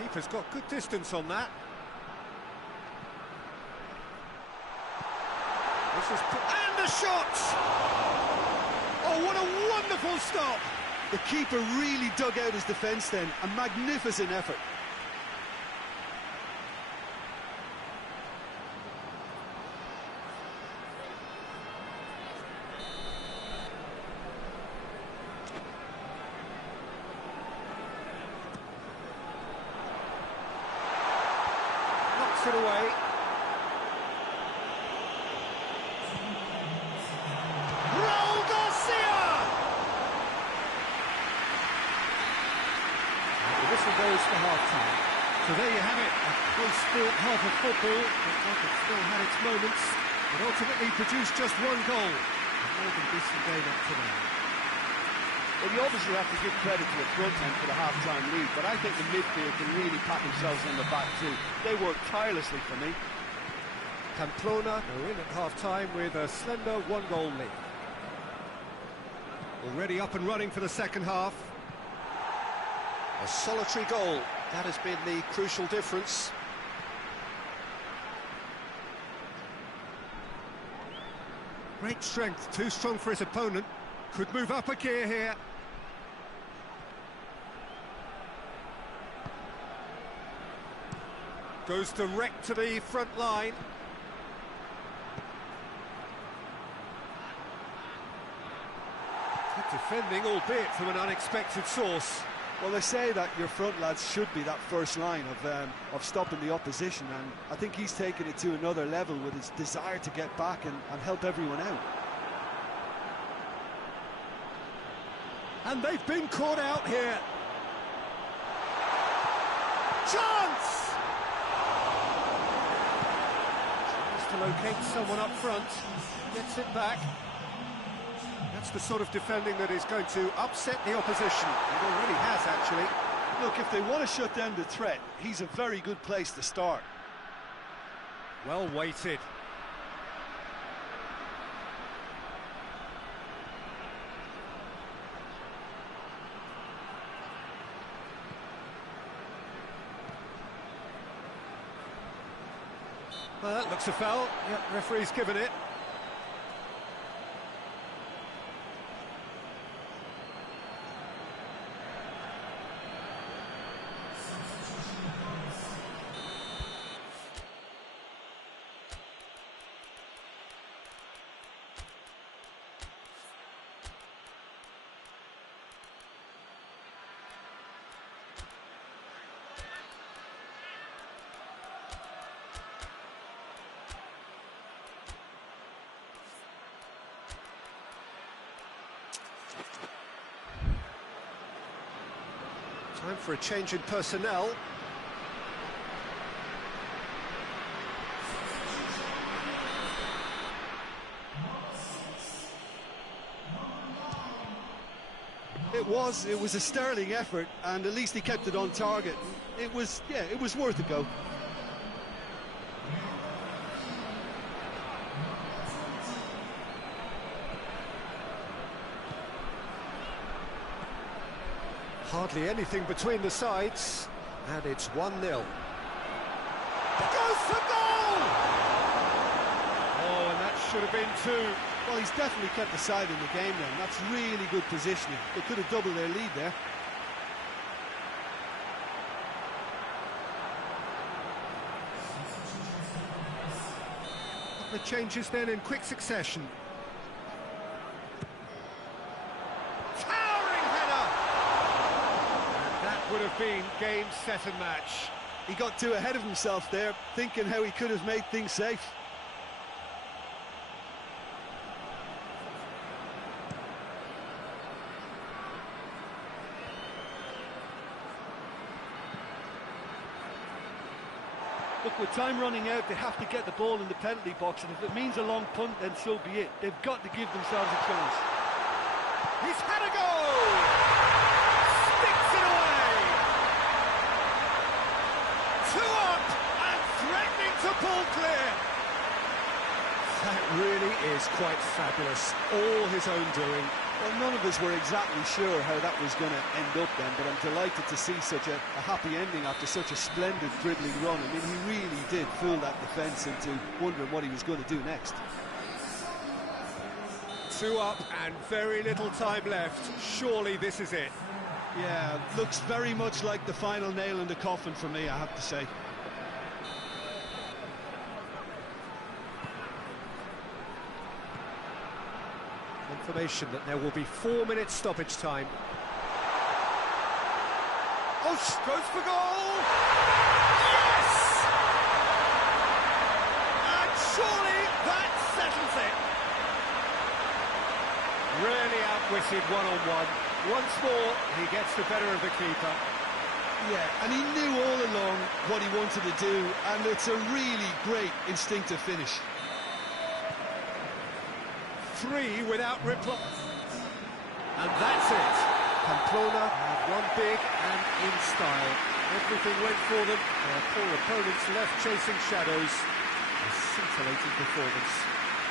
Keeper's got good distance on that. And the shot! Oh, what a wonderful stop! The keeper really dug out his defence then. A magnificent effort. Knocks it away. Goes for half-time. So there you have it, a close-fought half of football, but it still had its moments, but ultimately produced just one goal. A more than decent game up to now. Well, you obviously have to give credit to the front end for the half-time lead, but I think the midfield can really pat themselves on the back too. They worked tirelessly for me. Pamplona are in at half-time with a slender one-goal lead. Already up and running for the second half. A solitary goal, that has been the crucial difference. Great strength, too strong for his opponent. Could move up a gear here. Goes direct to the front line. Good defending, albeit from an unexpected source. Well, they say that your front lads should be that first line of stopping the opposition, and I think he's taken it to another level with his desire to get back and help everyone out. And they've been caught out here. Chance! Tries to locate someone up front. Gets it back. That's the sort of defending that is going to upset the opposition. It already has, actually. Look, if they want to shut down the threat, he's a very good place to start. Well weighted. Well, that looks a foul. Yep, referee's given it. Time for a change in personnel. It was a sterling effort, and at least he kept it on target. It was worth a go. Hardly anything between the sides, and it's 1-0. Goes for goal! Oh, and that should have been 2. Well, he's definitely kept the side in the game then. That's really good positioning. They could have doubled their lead there. The changes then in quick succession. Would have been game, set and match. He got too ahead of himself there, thinking how he could have made things safe. Look, with time running out, they have to get the ball in the penalty box, and if it means a long punt, then so be it. They've got to give themselves a chance. He's had a goal! Sticks it away! 2 up and threatening to pull clear. That really is quite fabulous. All his own doing. Well, none of us were exactly sure how that was going to end up then, but I'm delighted to see such a happy ending after such a splendid dribbling run. I mean, he really did fool that defence into wondering what he was going to do next. 2 up and very little time left. Surely this is it. Yeah, looks very much like the final nail in the coffin for me, I have to say. Confirmation that there will be 4 minutes stoppage time. Oh, goes for goal! Yes! And surely that settles it. Really outwitted one-on-one. Once more, he gets the better of the keeper. Yeah, and he knew all along what he wanted to do, and it's a really great instinctive finish. 3 without reply. And that's it. Pamplona have won big and in style. Everything went for them. Their poor opponents left chasing shadows. A scintillating performance.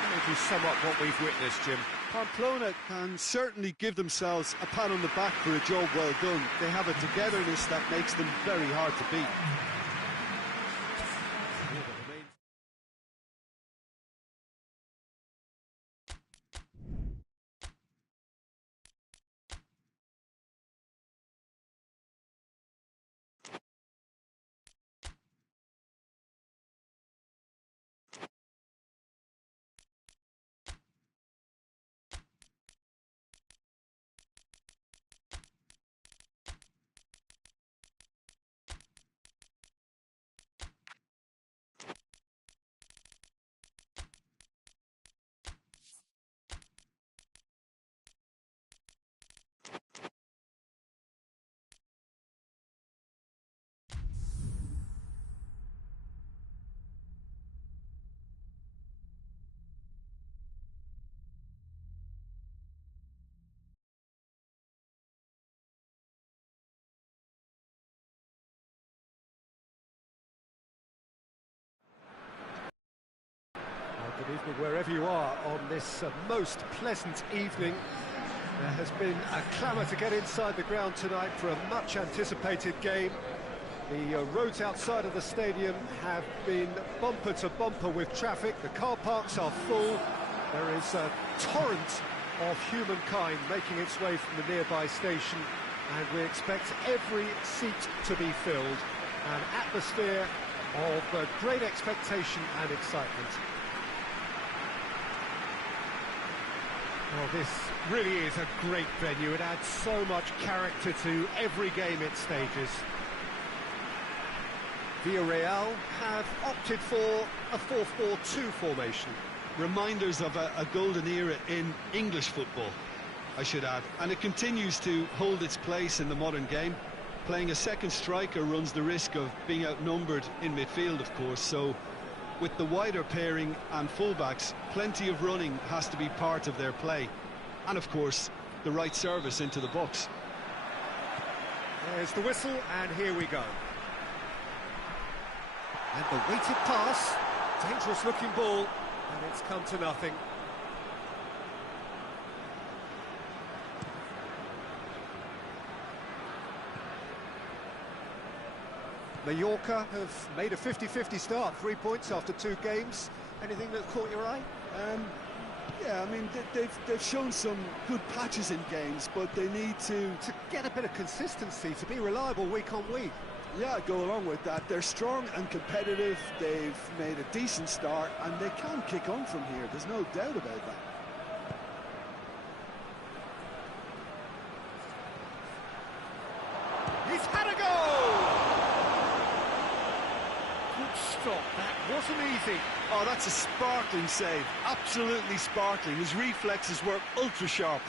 How would you sum up what we've witnessed, Jim? Pamplona can certainly give themselves a pat on the back for a job well done. They have a togetherness that makes them very hard to beat. Good evening wherever you are on this most pleasant evening. There has been a clamour to get inside the ground tonight for a much anticipated game. The roads outside of the stadium have been bumper to bumper with traffic. The car parks are full. There is a torrent of humankind making its way from the nearby station, and we expect every seat to be filled. An atmosphere of great expectation and excitement. Well, this really is a great venue. It adds so much character to every game it stages. Villarreal have opted for a 4-4-2 formation. Reminders of a golden era in English football, I should add. And it continues to hold its place in the modern game. Playing a second striker runs the risk of being outnumbered in midfield, of course, so with the wider pairing and fullbacks, plenty of running has to be part of their play. And of course, the right service into the box. There's the whistle, and here we go. And the weighted pass, dangerous looking ball, and it's come to nothing. Mallorca have made a 50-50 start, 3 points after 2 games. Anything that caught your eye? Yeah, I mean, they've shown some good patches in games, but they need to get a bit of consistency, to be reliable week on week. Yeah, go along with that. They're strong and competitive. They've made a decent start, and they can kick on from here. There's no doubt about that. He's had a goal! Good stop, that wasn't easy. Oh, that's a sparkling save. Absolutely sparkling. His reflexes were ultra sharp.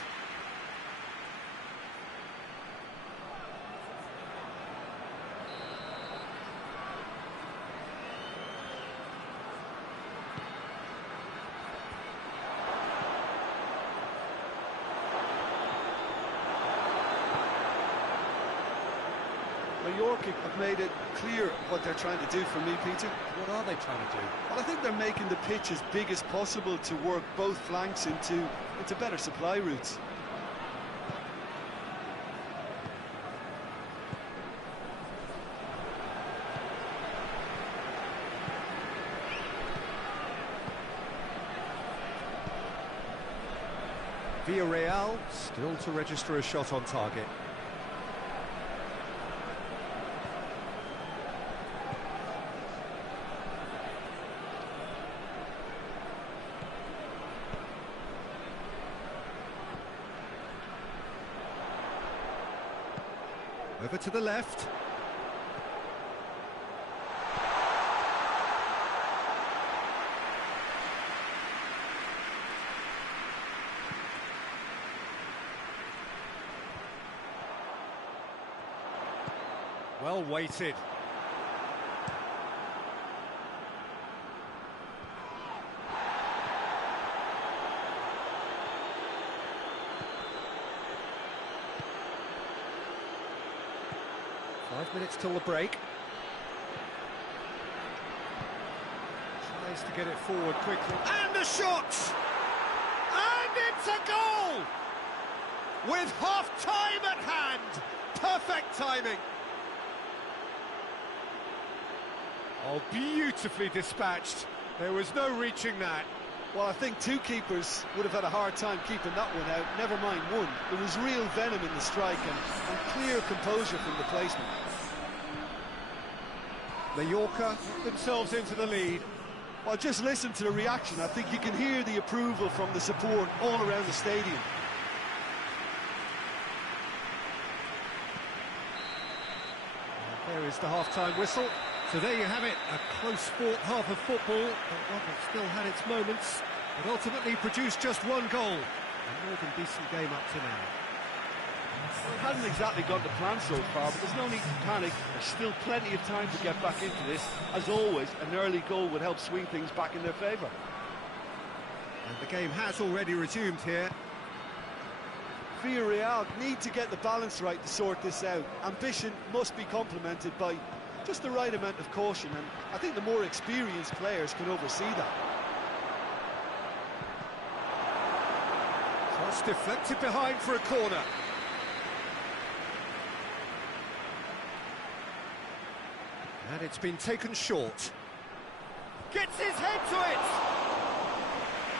Mallorca have made it clear what they're trying to do for me, Peter. What are they trying to do? Well, I think they're making the pitch as big as possible to work both flanks into better supply routes. Villarreal still to register a shot on target. Over to the left. Well weighted. Five minutes till the break. Tries to get it forward quickly. And a shot! And it's a goal! With half-time at hand. Perfect timing. Oh, beautifully dispatched. There was no reaching that. Well, I think 2 keepers would have had a hard time keeping that one out, never mind 1. There was real venom in the strike and clear composure from the placement. Mallorca themselves into the lead. Well, just listen to the reaction. I think you can hear the approval from the support all around the stadium. There is the half-time whistle. So there you have it, a close-fought half of football, but one that still had its moments, but ultimately produced just 1 goal. A more than decent game up to now. Well, it hasn't exactly gone to plan so far, but there's no need to panic. There's still plenty of time to get back into this. As always, an early goal would help swing things back in their favour. And the game has already resumed here. Villarreal need to get the balance right to sort this out. Ambition must be complemented by just the right amount of caution, and I think the more experienced players can oversee that. It's deflected behind for a corner. And it's been taken short. Gets his head to it!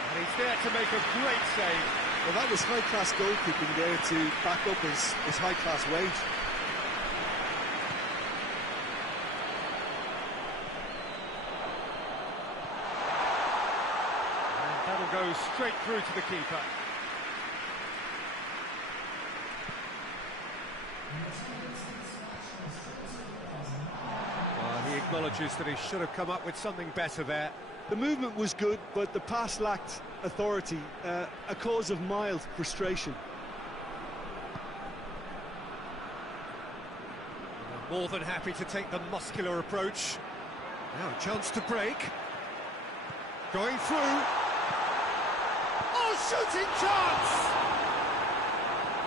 And he's there to make a great save. Well, that was high-class goalkeeping there to back up his high-class wage. And that'll go straight through to the keeper. He acknowledges that he should have come up with something better there. The movement was good, but the pass lacked authority, a cause of mild frustration. More than happy to take the muscular approach. Now a chance to break. Going through. Oh, shooting chance!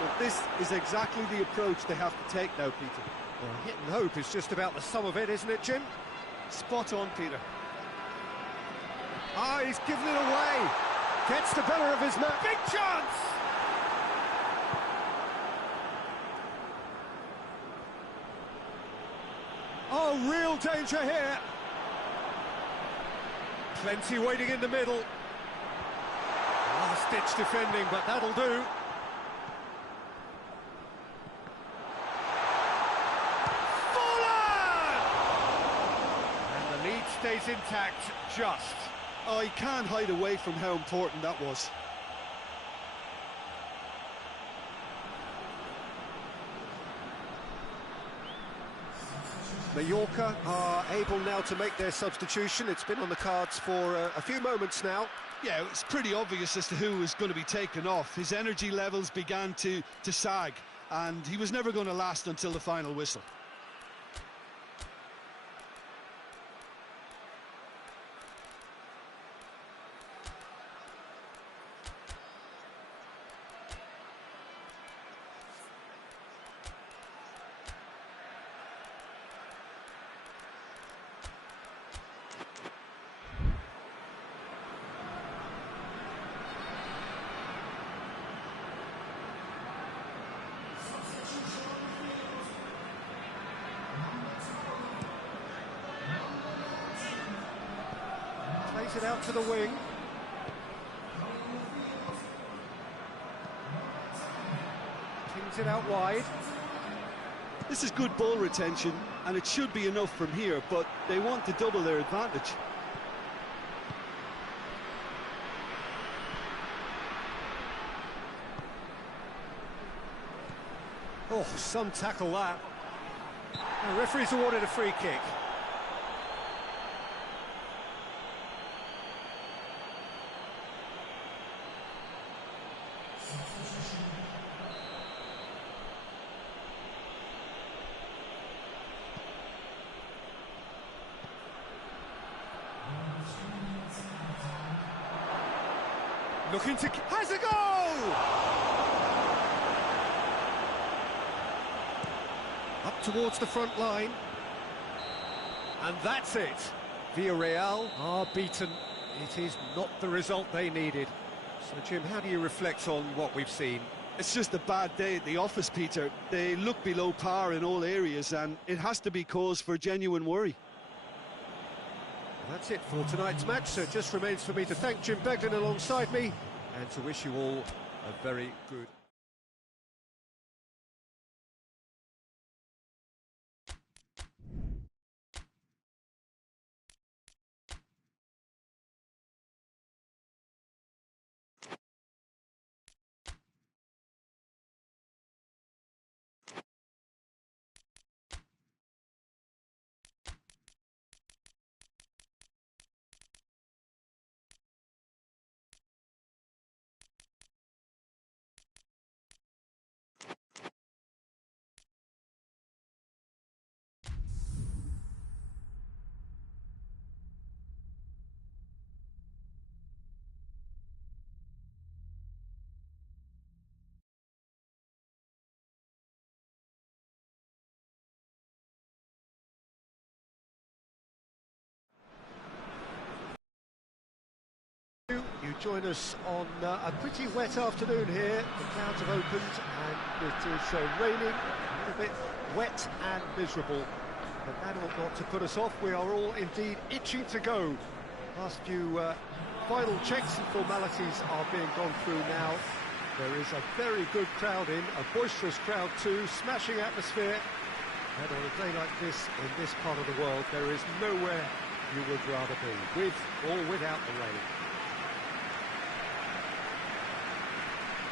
Well, this is exactly the approach they have to take now, Peter. Well, hit and hope is just about the sum of it, isn't it, Jim? Spot on, Peter. Ah, he's given it away. Gets the better of his man. Big chance! Oh, real danger here. Plenty waiting in the middle. Last-ditch defending, but that'll do. Stays intact, just. Oh, he can't hide away from how important that was. Mallorca are able now to make their substitution. It's been on the cards for a few moments now. Yeah, it's pretty obvious as to who was going to be taken off. His energy levels began to sag, and he was never going to last until the final whistle. Plays it out to the wing. Pings it out wide. This is good ball retention, and it should be enough from here, but they want to double their advantage. Oh, some tackle that. The referee's awarded a free kick. Looking to... has a goal! Up towards the front line. And that's it. Villarreal are beaten. It is not the result they needed. So, Jim, how do you reflect on what we've seen? It's just a bad day at the office, Peter. They look below par in all areas, and it has to be cause for genuine worry. That's it for tonight's match, so it just remains for me to thank Jim Beglin alongside me and to wish you all a very good join us on a pretty wet afternoon here. The clouds have opened and it is raining, a little bit wet and miserable. But that ought not to put us off. We are all indeed itching to go. Last few final checks and formalities are being gone through now. There is a very good crowd in, a boisterous crowd too, smashing atmosphere. And on a day like this, in this part of the world, there is nowhere you would rather be, with or without the rain.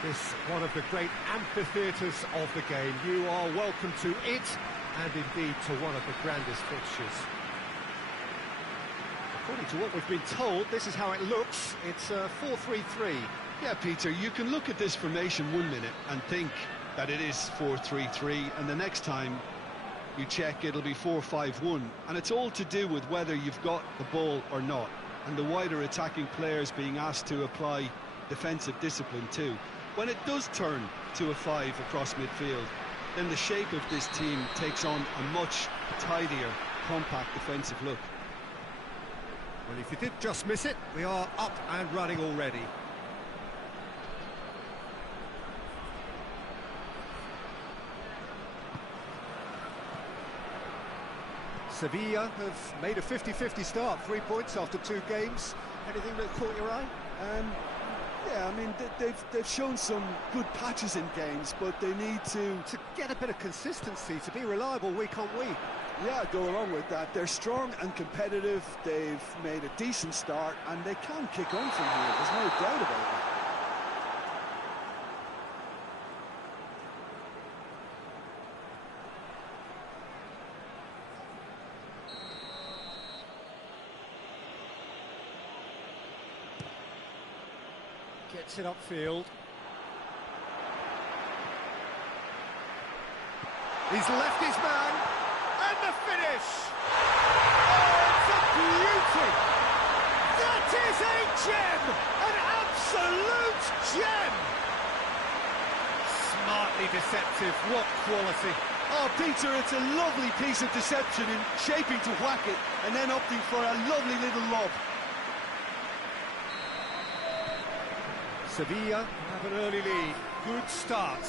This one of the great amphitheatres of the game. You are welcome to it, and indeed to one of the grandest fixtures. According to what we've been told, this is how it looks. It's 4-3-3. Yeah, Peter, you can look at this formation 1 minute and think that it is 4-3-3, and the next time you check, it'll be 4-5-1, and it's all to do with whether you've got the ball or not, and the wider attacking players being asked to apply defensive discipline too. When it does turn to a 5 across midfield, then the shape of this team takes on a much tidier, compact defensive look. Well, if you did just miss it, we are up and running already. Sevilla have made a 50-50 start, 3 points after 2 games. Anything that caught your eye? Yeah, I mean, they've shown some good patches in games, but they need to get a bit of consistency, to be reliable week on week. Yeah, go along with that. They're strong and competitive, they've made a decent start, and they can kick on from here, there's no doubt about it. Gets it upfield. He's left his man, and the finish! Oh, it's a beauty! That is a gem! An absolute gem! Smartly deceptive, what quality! Oh, Peter, it's a lovely piece of deception in shaping to whack it, and then opting for a lovely little lob. Sevilla have an early lead. Good start.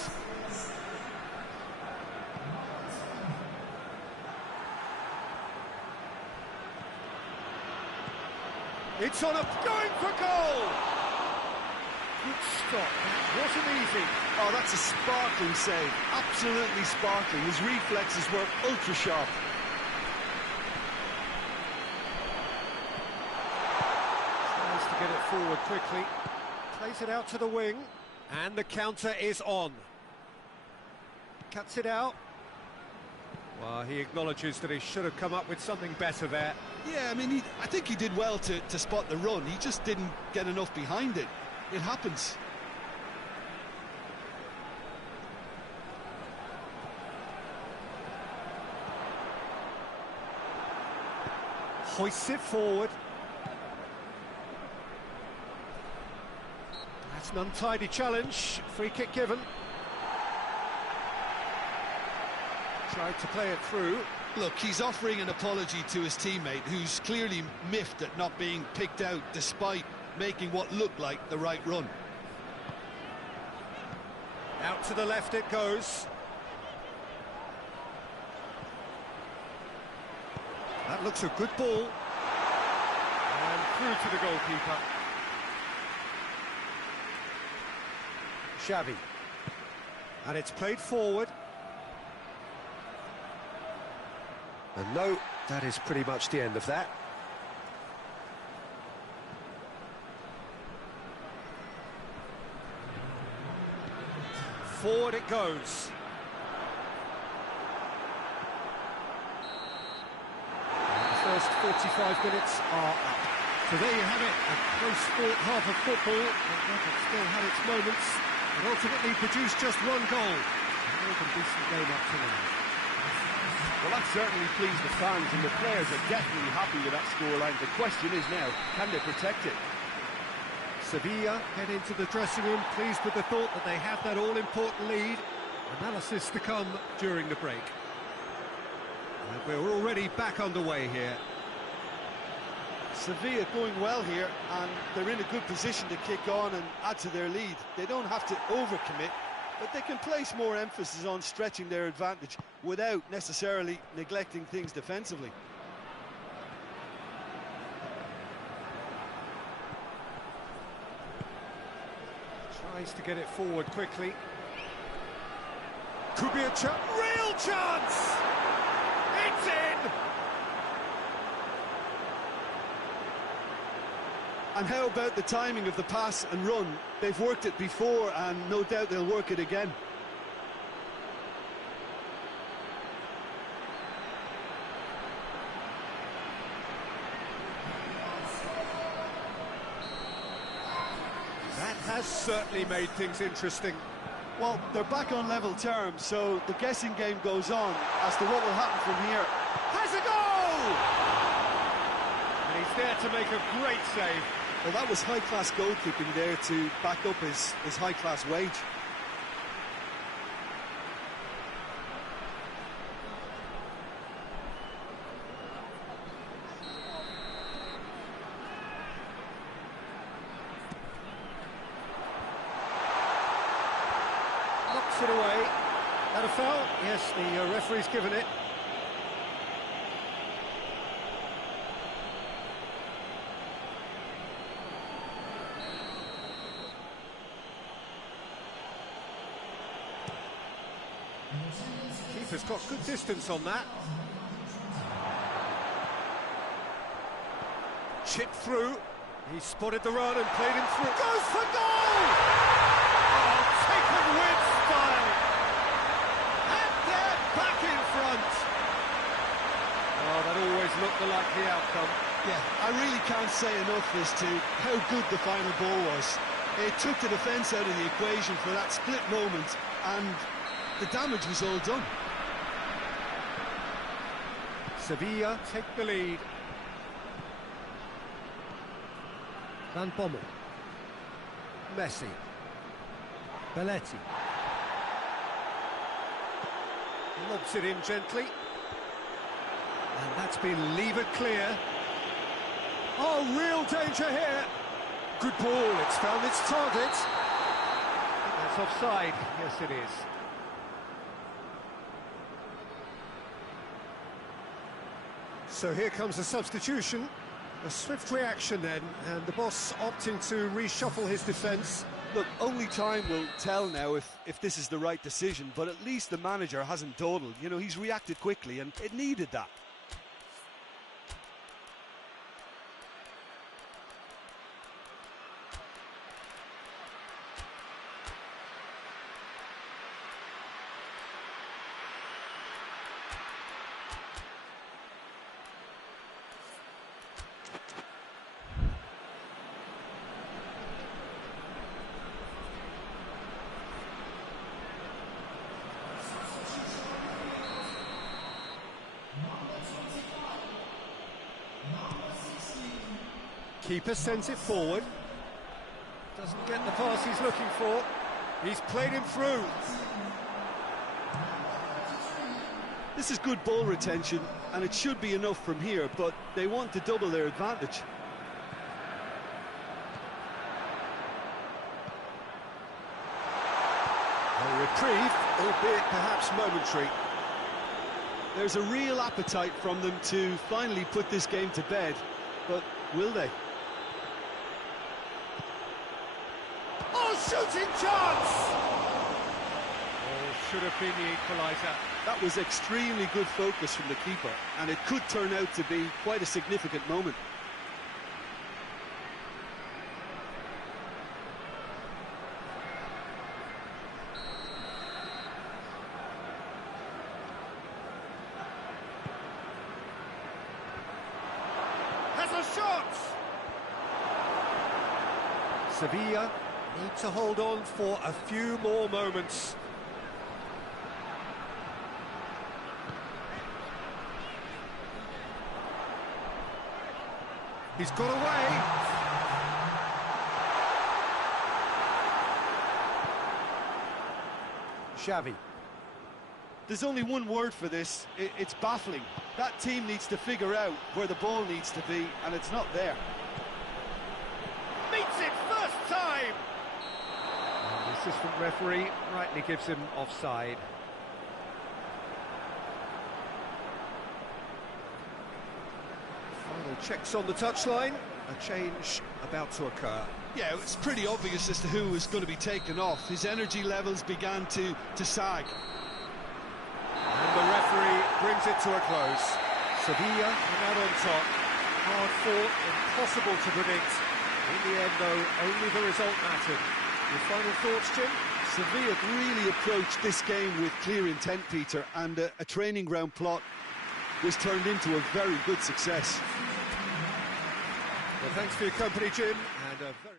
It's on up, going for goal! Good stop, that wasn't easy. Oh, that's a sparkling save, absolutely sparkling. His reflexes were ultra sharp. Tries to get it forward quickly. Plays it out to the wing, and the counter is on. Cuts it out. Well, he acknowledges that he should have come up with something better there. Yeah, I mean, I think he did well to spot the run. He just didn't get enough behind it. It happens. Hoists it forward. That's an untidy challenge. Free kick given. Tried to play it through. Look, he's offering an apology to his teammate, who's clearly miffed at not being picked out despite making what looked like the right run. Out to the left it goes. That looks a good ball. And through to the goalkeeper. Xavi. And it's played forward. And no, that is pretty much the end of that. Forward it goes. The first 45 minutes are up. So there you have it, a close half of football. It still had its moments, and ultimately produced just 1 goal. A decent game up to now. Well, that certainly pleased the fans, and the players are definitely happy with that scoreline. The question is now, can they protect it? Sevilla head into the dressing room, pleased with the thought that they have that all-important lead. Analysis to come during the break. And we're already back underway here. Sevilla going well here, and they're in a good position to kick on and add to their lead. They don't have to overcommit, but they can place more emphasis on stretching their advantage without necessarily neglecting things defensively. Tries to get it forward quickly. Could be a real chance! It's in! And how about the timing of the pass and run? They've worked it before, and no doubt they'll work it again. That has certainly made things interesting. Well, they're back on level terms, so the guessing game goes on as to what will happen from here. Has a goal! And he's there to make a great save. Well, that was high-class goalkeeping there to back up his high-class wage. Knocks it away. That a foul? Yes, the referee's given it. Keeper's got good distance on that. Chipped through. He spotted the run and played him through. Goes for goal! Oh, taken with style. And they're back in front. Oh, that always looked the likely outcome. Yeah, I really can't say enough as to how good the final ball was. It took the defence out of the equation for that split moment, and the damage was all done. Sevilla take the lead. Van Bommel. Messi. Belletti. Lobs it in gently. And that's been levered clear. Oh, real danger here. Good ball, it's found its target. That's offside. Yes, it is. So here comes a substitution. A swift reaction then, and the boss opting to reshuffle his defence. Look, only time will tell now if this is the right decision, but at least the manager hasn't dawdled. You know, he's reacted quickly, and it needed that. Keeper sends it forward. Doesn't get the pass he's looking for. He's played him through. This is good ball retention, and it should be enough from here, but they want to double their advantage. A reprieve, albeit perhaps momentary. There's a real appetite from them to finally put this game to bed, but will they? Oh, shooting chance! Oh, should have been the equaliser. That was extremely good focus from the keeper, and it could turn out to be quite a significant moment. Has a shot! Sevilla need to hold on for a few more moments. He's got away. Xavi. There's only one word for this. It's baffling. That team needs to figure out where the ball needs to be, and it's not there. Meets it first time! And the assistant referee rightly gives him offside. Final checks on the touchline. A change about to occur. Yeah, it's pretty obvious as to who was going to be taken off. His energy levels began to sag. And the referee brings it to a close. Sevilla come out on top. Hard fought, impossible to predict. In the end, though, only the result mattered. Your final thoughts, Jim? Sevilla really approached this game with clear intent, Peter, and a training ground plot was turned into a very good success. Well, thanks for your company, Jim, and a very...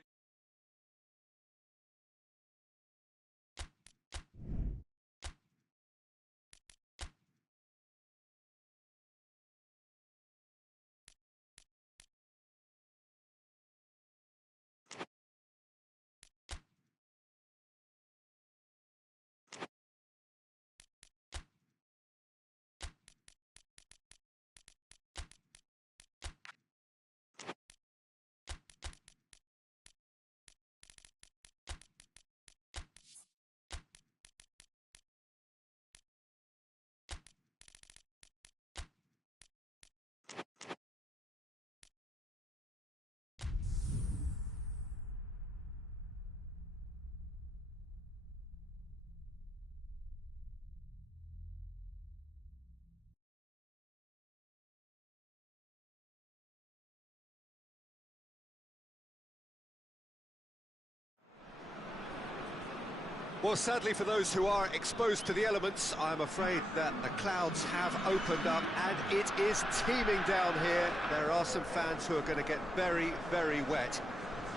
Well, sadly for those who are exposed to the elements, I'm afraid that the clouds have opened up and it is teeming down here. There are some fans who are going to get very, very wet.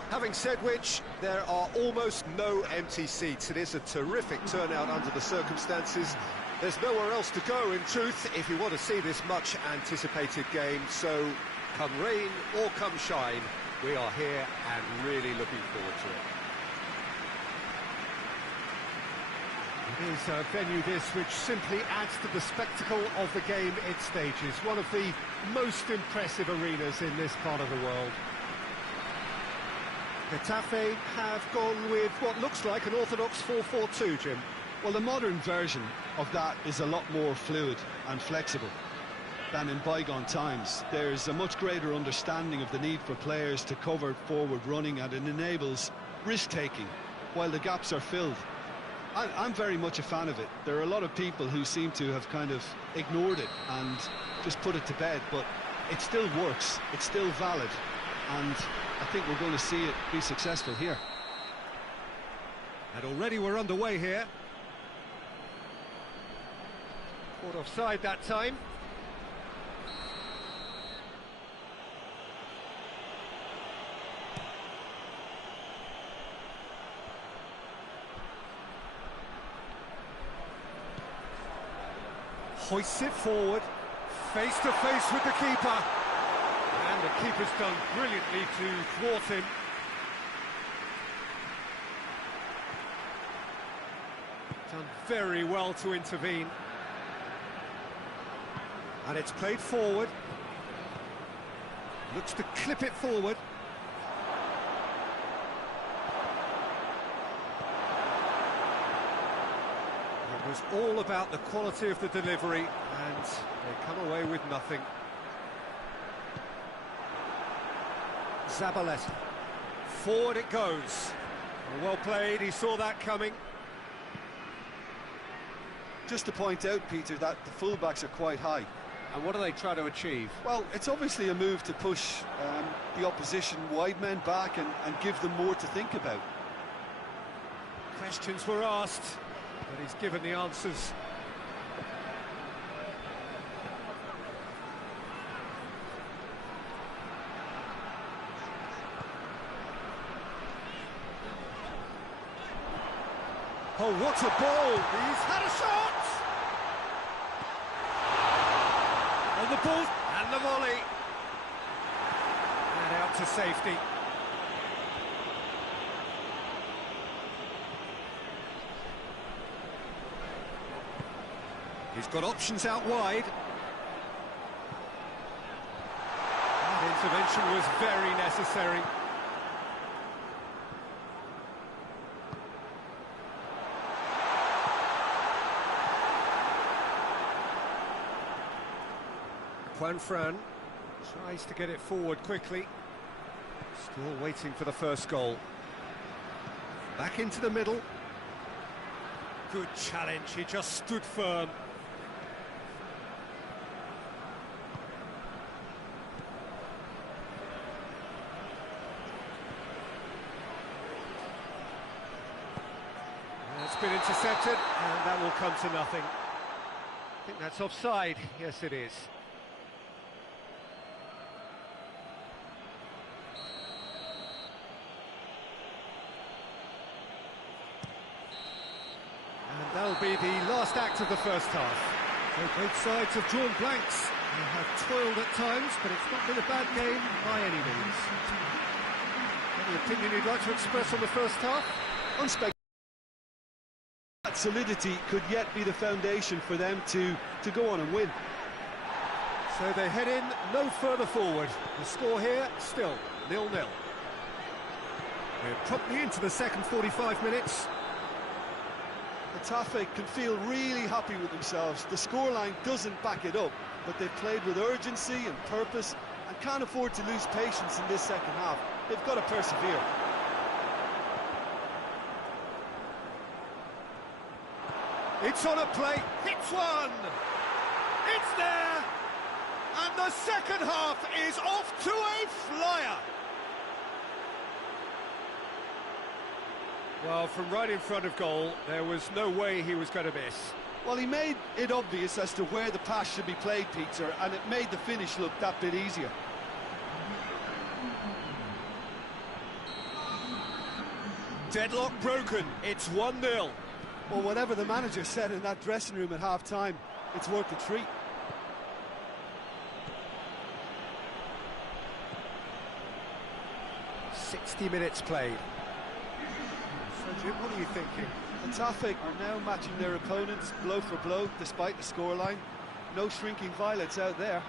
Having said which, there are almost no empty seats. It is a terrific turnout under the circumstances. There's nowhere else to go, in truth, if you want to see this much-anticipated game. So, come rain or come shine, we are here and really looking forward to it. It is a venue this which simply adds to the spectacle of the game it stages. One of the most impressive arenas in this part of the world. Getafe have gone with what looks like an orthodox 4-4-2, Jim. Well, the modern version of that is a lot more fluid and flexible than in bygone times. There's a much greater understanding of the need for players to cover forward running, and it enables risk-taking while the gaps are filled. I'm very much a fan of it. There are a lot of people who seem to have kind of ignored it and just put it to bed, but it still works, it's still valid, and I think we're going to see it be successful here. And already we're underway here. Caught offside that time. Hoists it forward, face to face with the keeper. And the keeper's done brilliantly to thwart him. Done very well to intervene. And it's played forward. Looks to clip it forward. It was all about the quality of the delivery, and they come away with nothing. Zabaleta. Forward it goes. Well played, he saw that coming. Just to point out, Peter, that the fullbacks are quite high. And what do they try to achieve? Well, it's obviously a move to push the opposition wide men back and give them more to think about. Questions were asked, but he's given the answers. Oh, what a ball! He's had a shot! On the ball, and the volley. And out to safety. He's got options out wide. That intervention was very necessary. Fran tries to get it forward quickly. Still waiting for the first goal. Back into the middle. Good challenge, he just stood firm. It's been intercepted, and that will come to nothing. I think that's offside. Yes, it is. That'll be the last act of the first half. So both sides have drawn blanks. They have toiled at times, but it's not been a bad game by any means. Any opinion you'd like to express on the first half? Unspectacular. That solidity could yet be the foundation for them to go on and win. So they head in no further forward. The score here, still 0-0. We're promptly into the second 45 minutes. Getafe can feel really happy with themselves. The scoreline doesn't back it up, but they've played with urgency and purpose and can't afford to lose patience in this second half. They've got to persevere. It's on a plate, hits one! It's there! And the second half is off to a flyer! Well, from right in front of goal, there was no way he was going to miss. Well, he made it obvious as to where the pass should be played, Peter, and it made the finish look that bit easier. Deadlock broken, it's 1-0. Well, whatever the manager said in that dressing room at half-time, it's worth the treat. "60 minutes played. So, Jim, what are you thinking? Getafe are now matching their opponents blow for blow, despite the scoreline. No shrinking violets out there.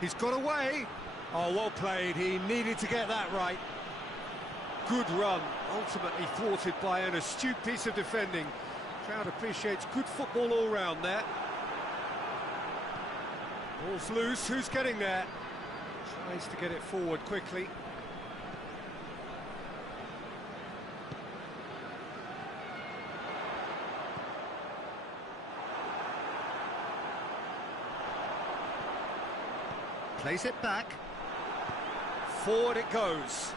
He's got away. Oh, well played. He needed to get that right. Good run, ultimately thwarted by an astute piece of defending. Crowd appreciates good football all round there. Ball's loose. Who's getting there? Tries to get it forward quickly. Plays it back. Forward it goes.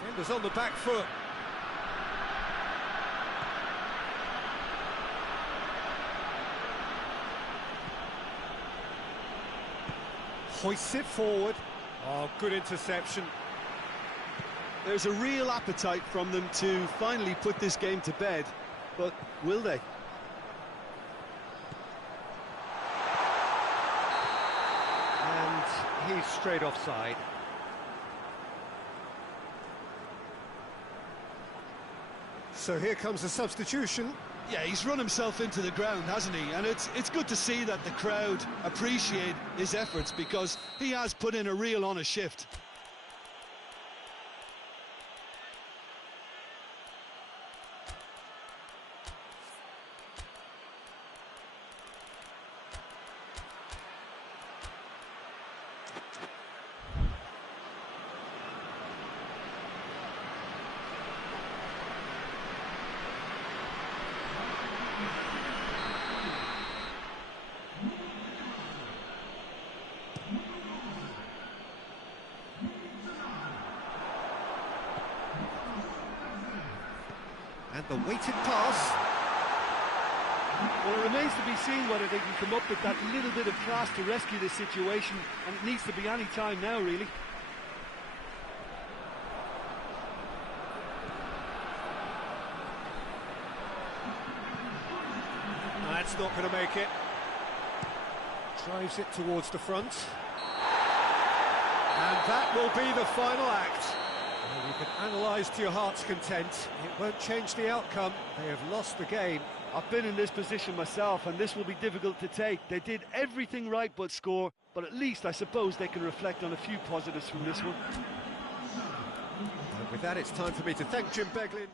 Defender's on the back foot. Hoists it forward. Oh, good interception. There's a real appetite from them to finally put this game to bed, but will they? He's straight offside. So here comes a substitution. Yeah, he's run himself into the ground, hasn't he? And it's good to see that the crowd appreciate his efforts, because he has put in a real honest shift. And the weighted pass. Well, it remains to be seen whether they can come up with that little bit of class to rescue this situation, and it needs to be any time now, really. That's not going to make it. Drives it towards the front. And that will be the final act. Well, you can analyse to your heart's content. It won't change the outcome. They have lost the game. I've been in this position myself, and this will be difficult to take. They did everything right but score, but at least I suppose they can reflect on a few positives from this one. And with that, it's time for me to thank Jim Beglin.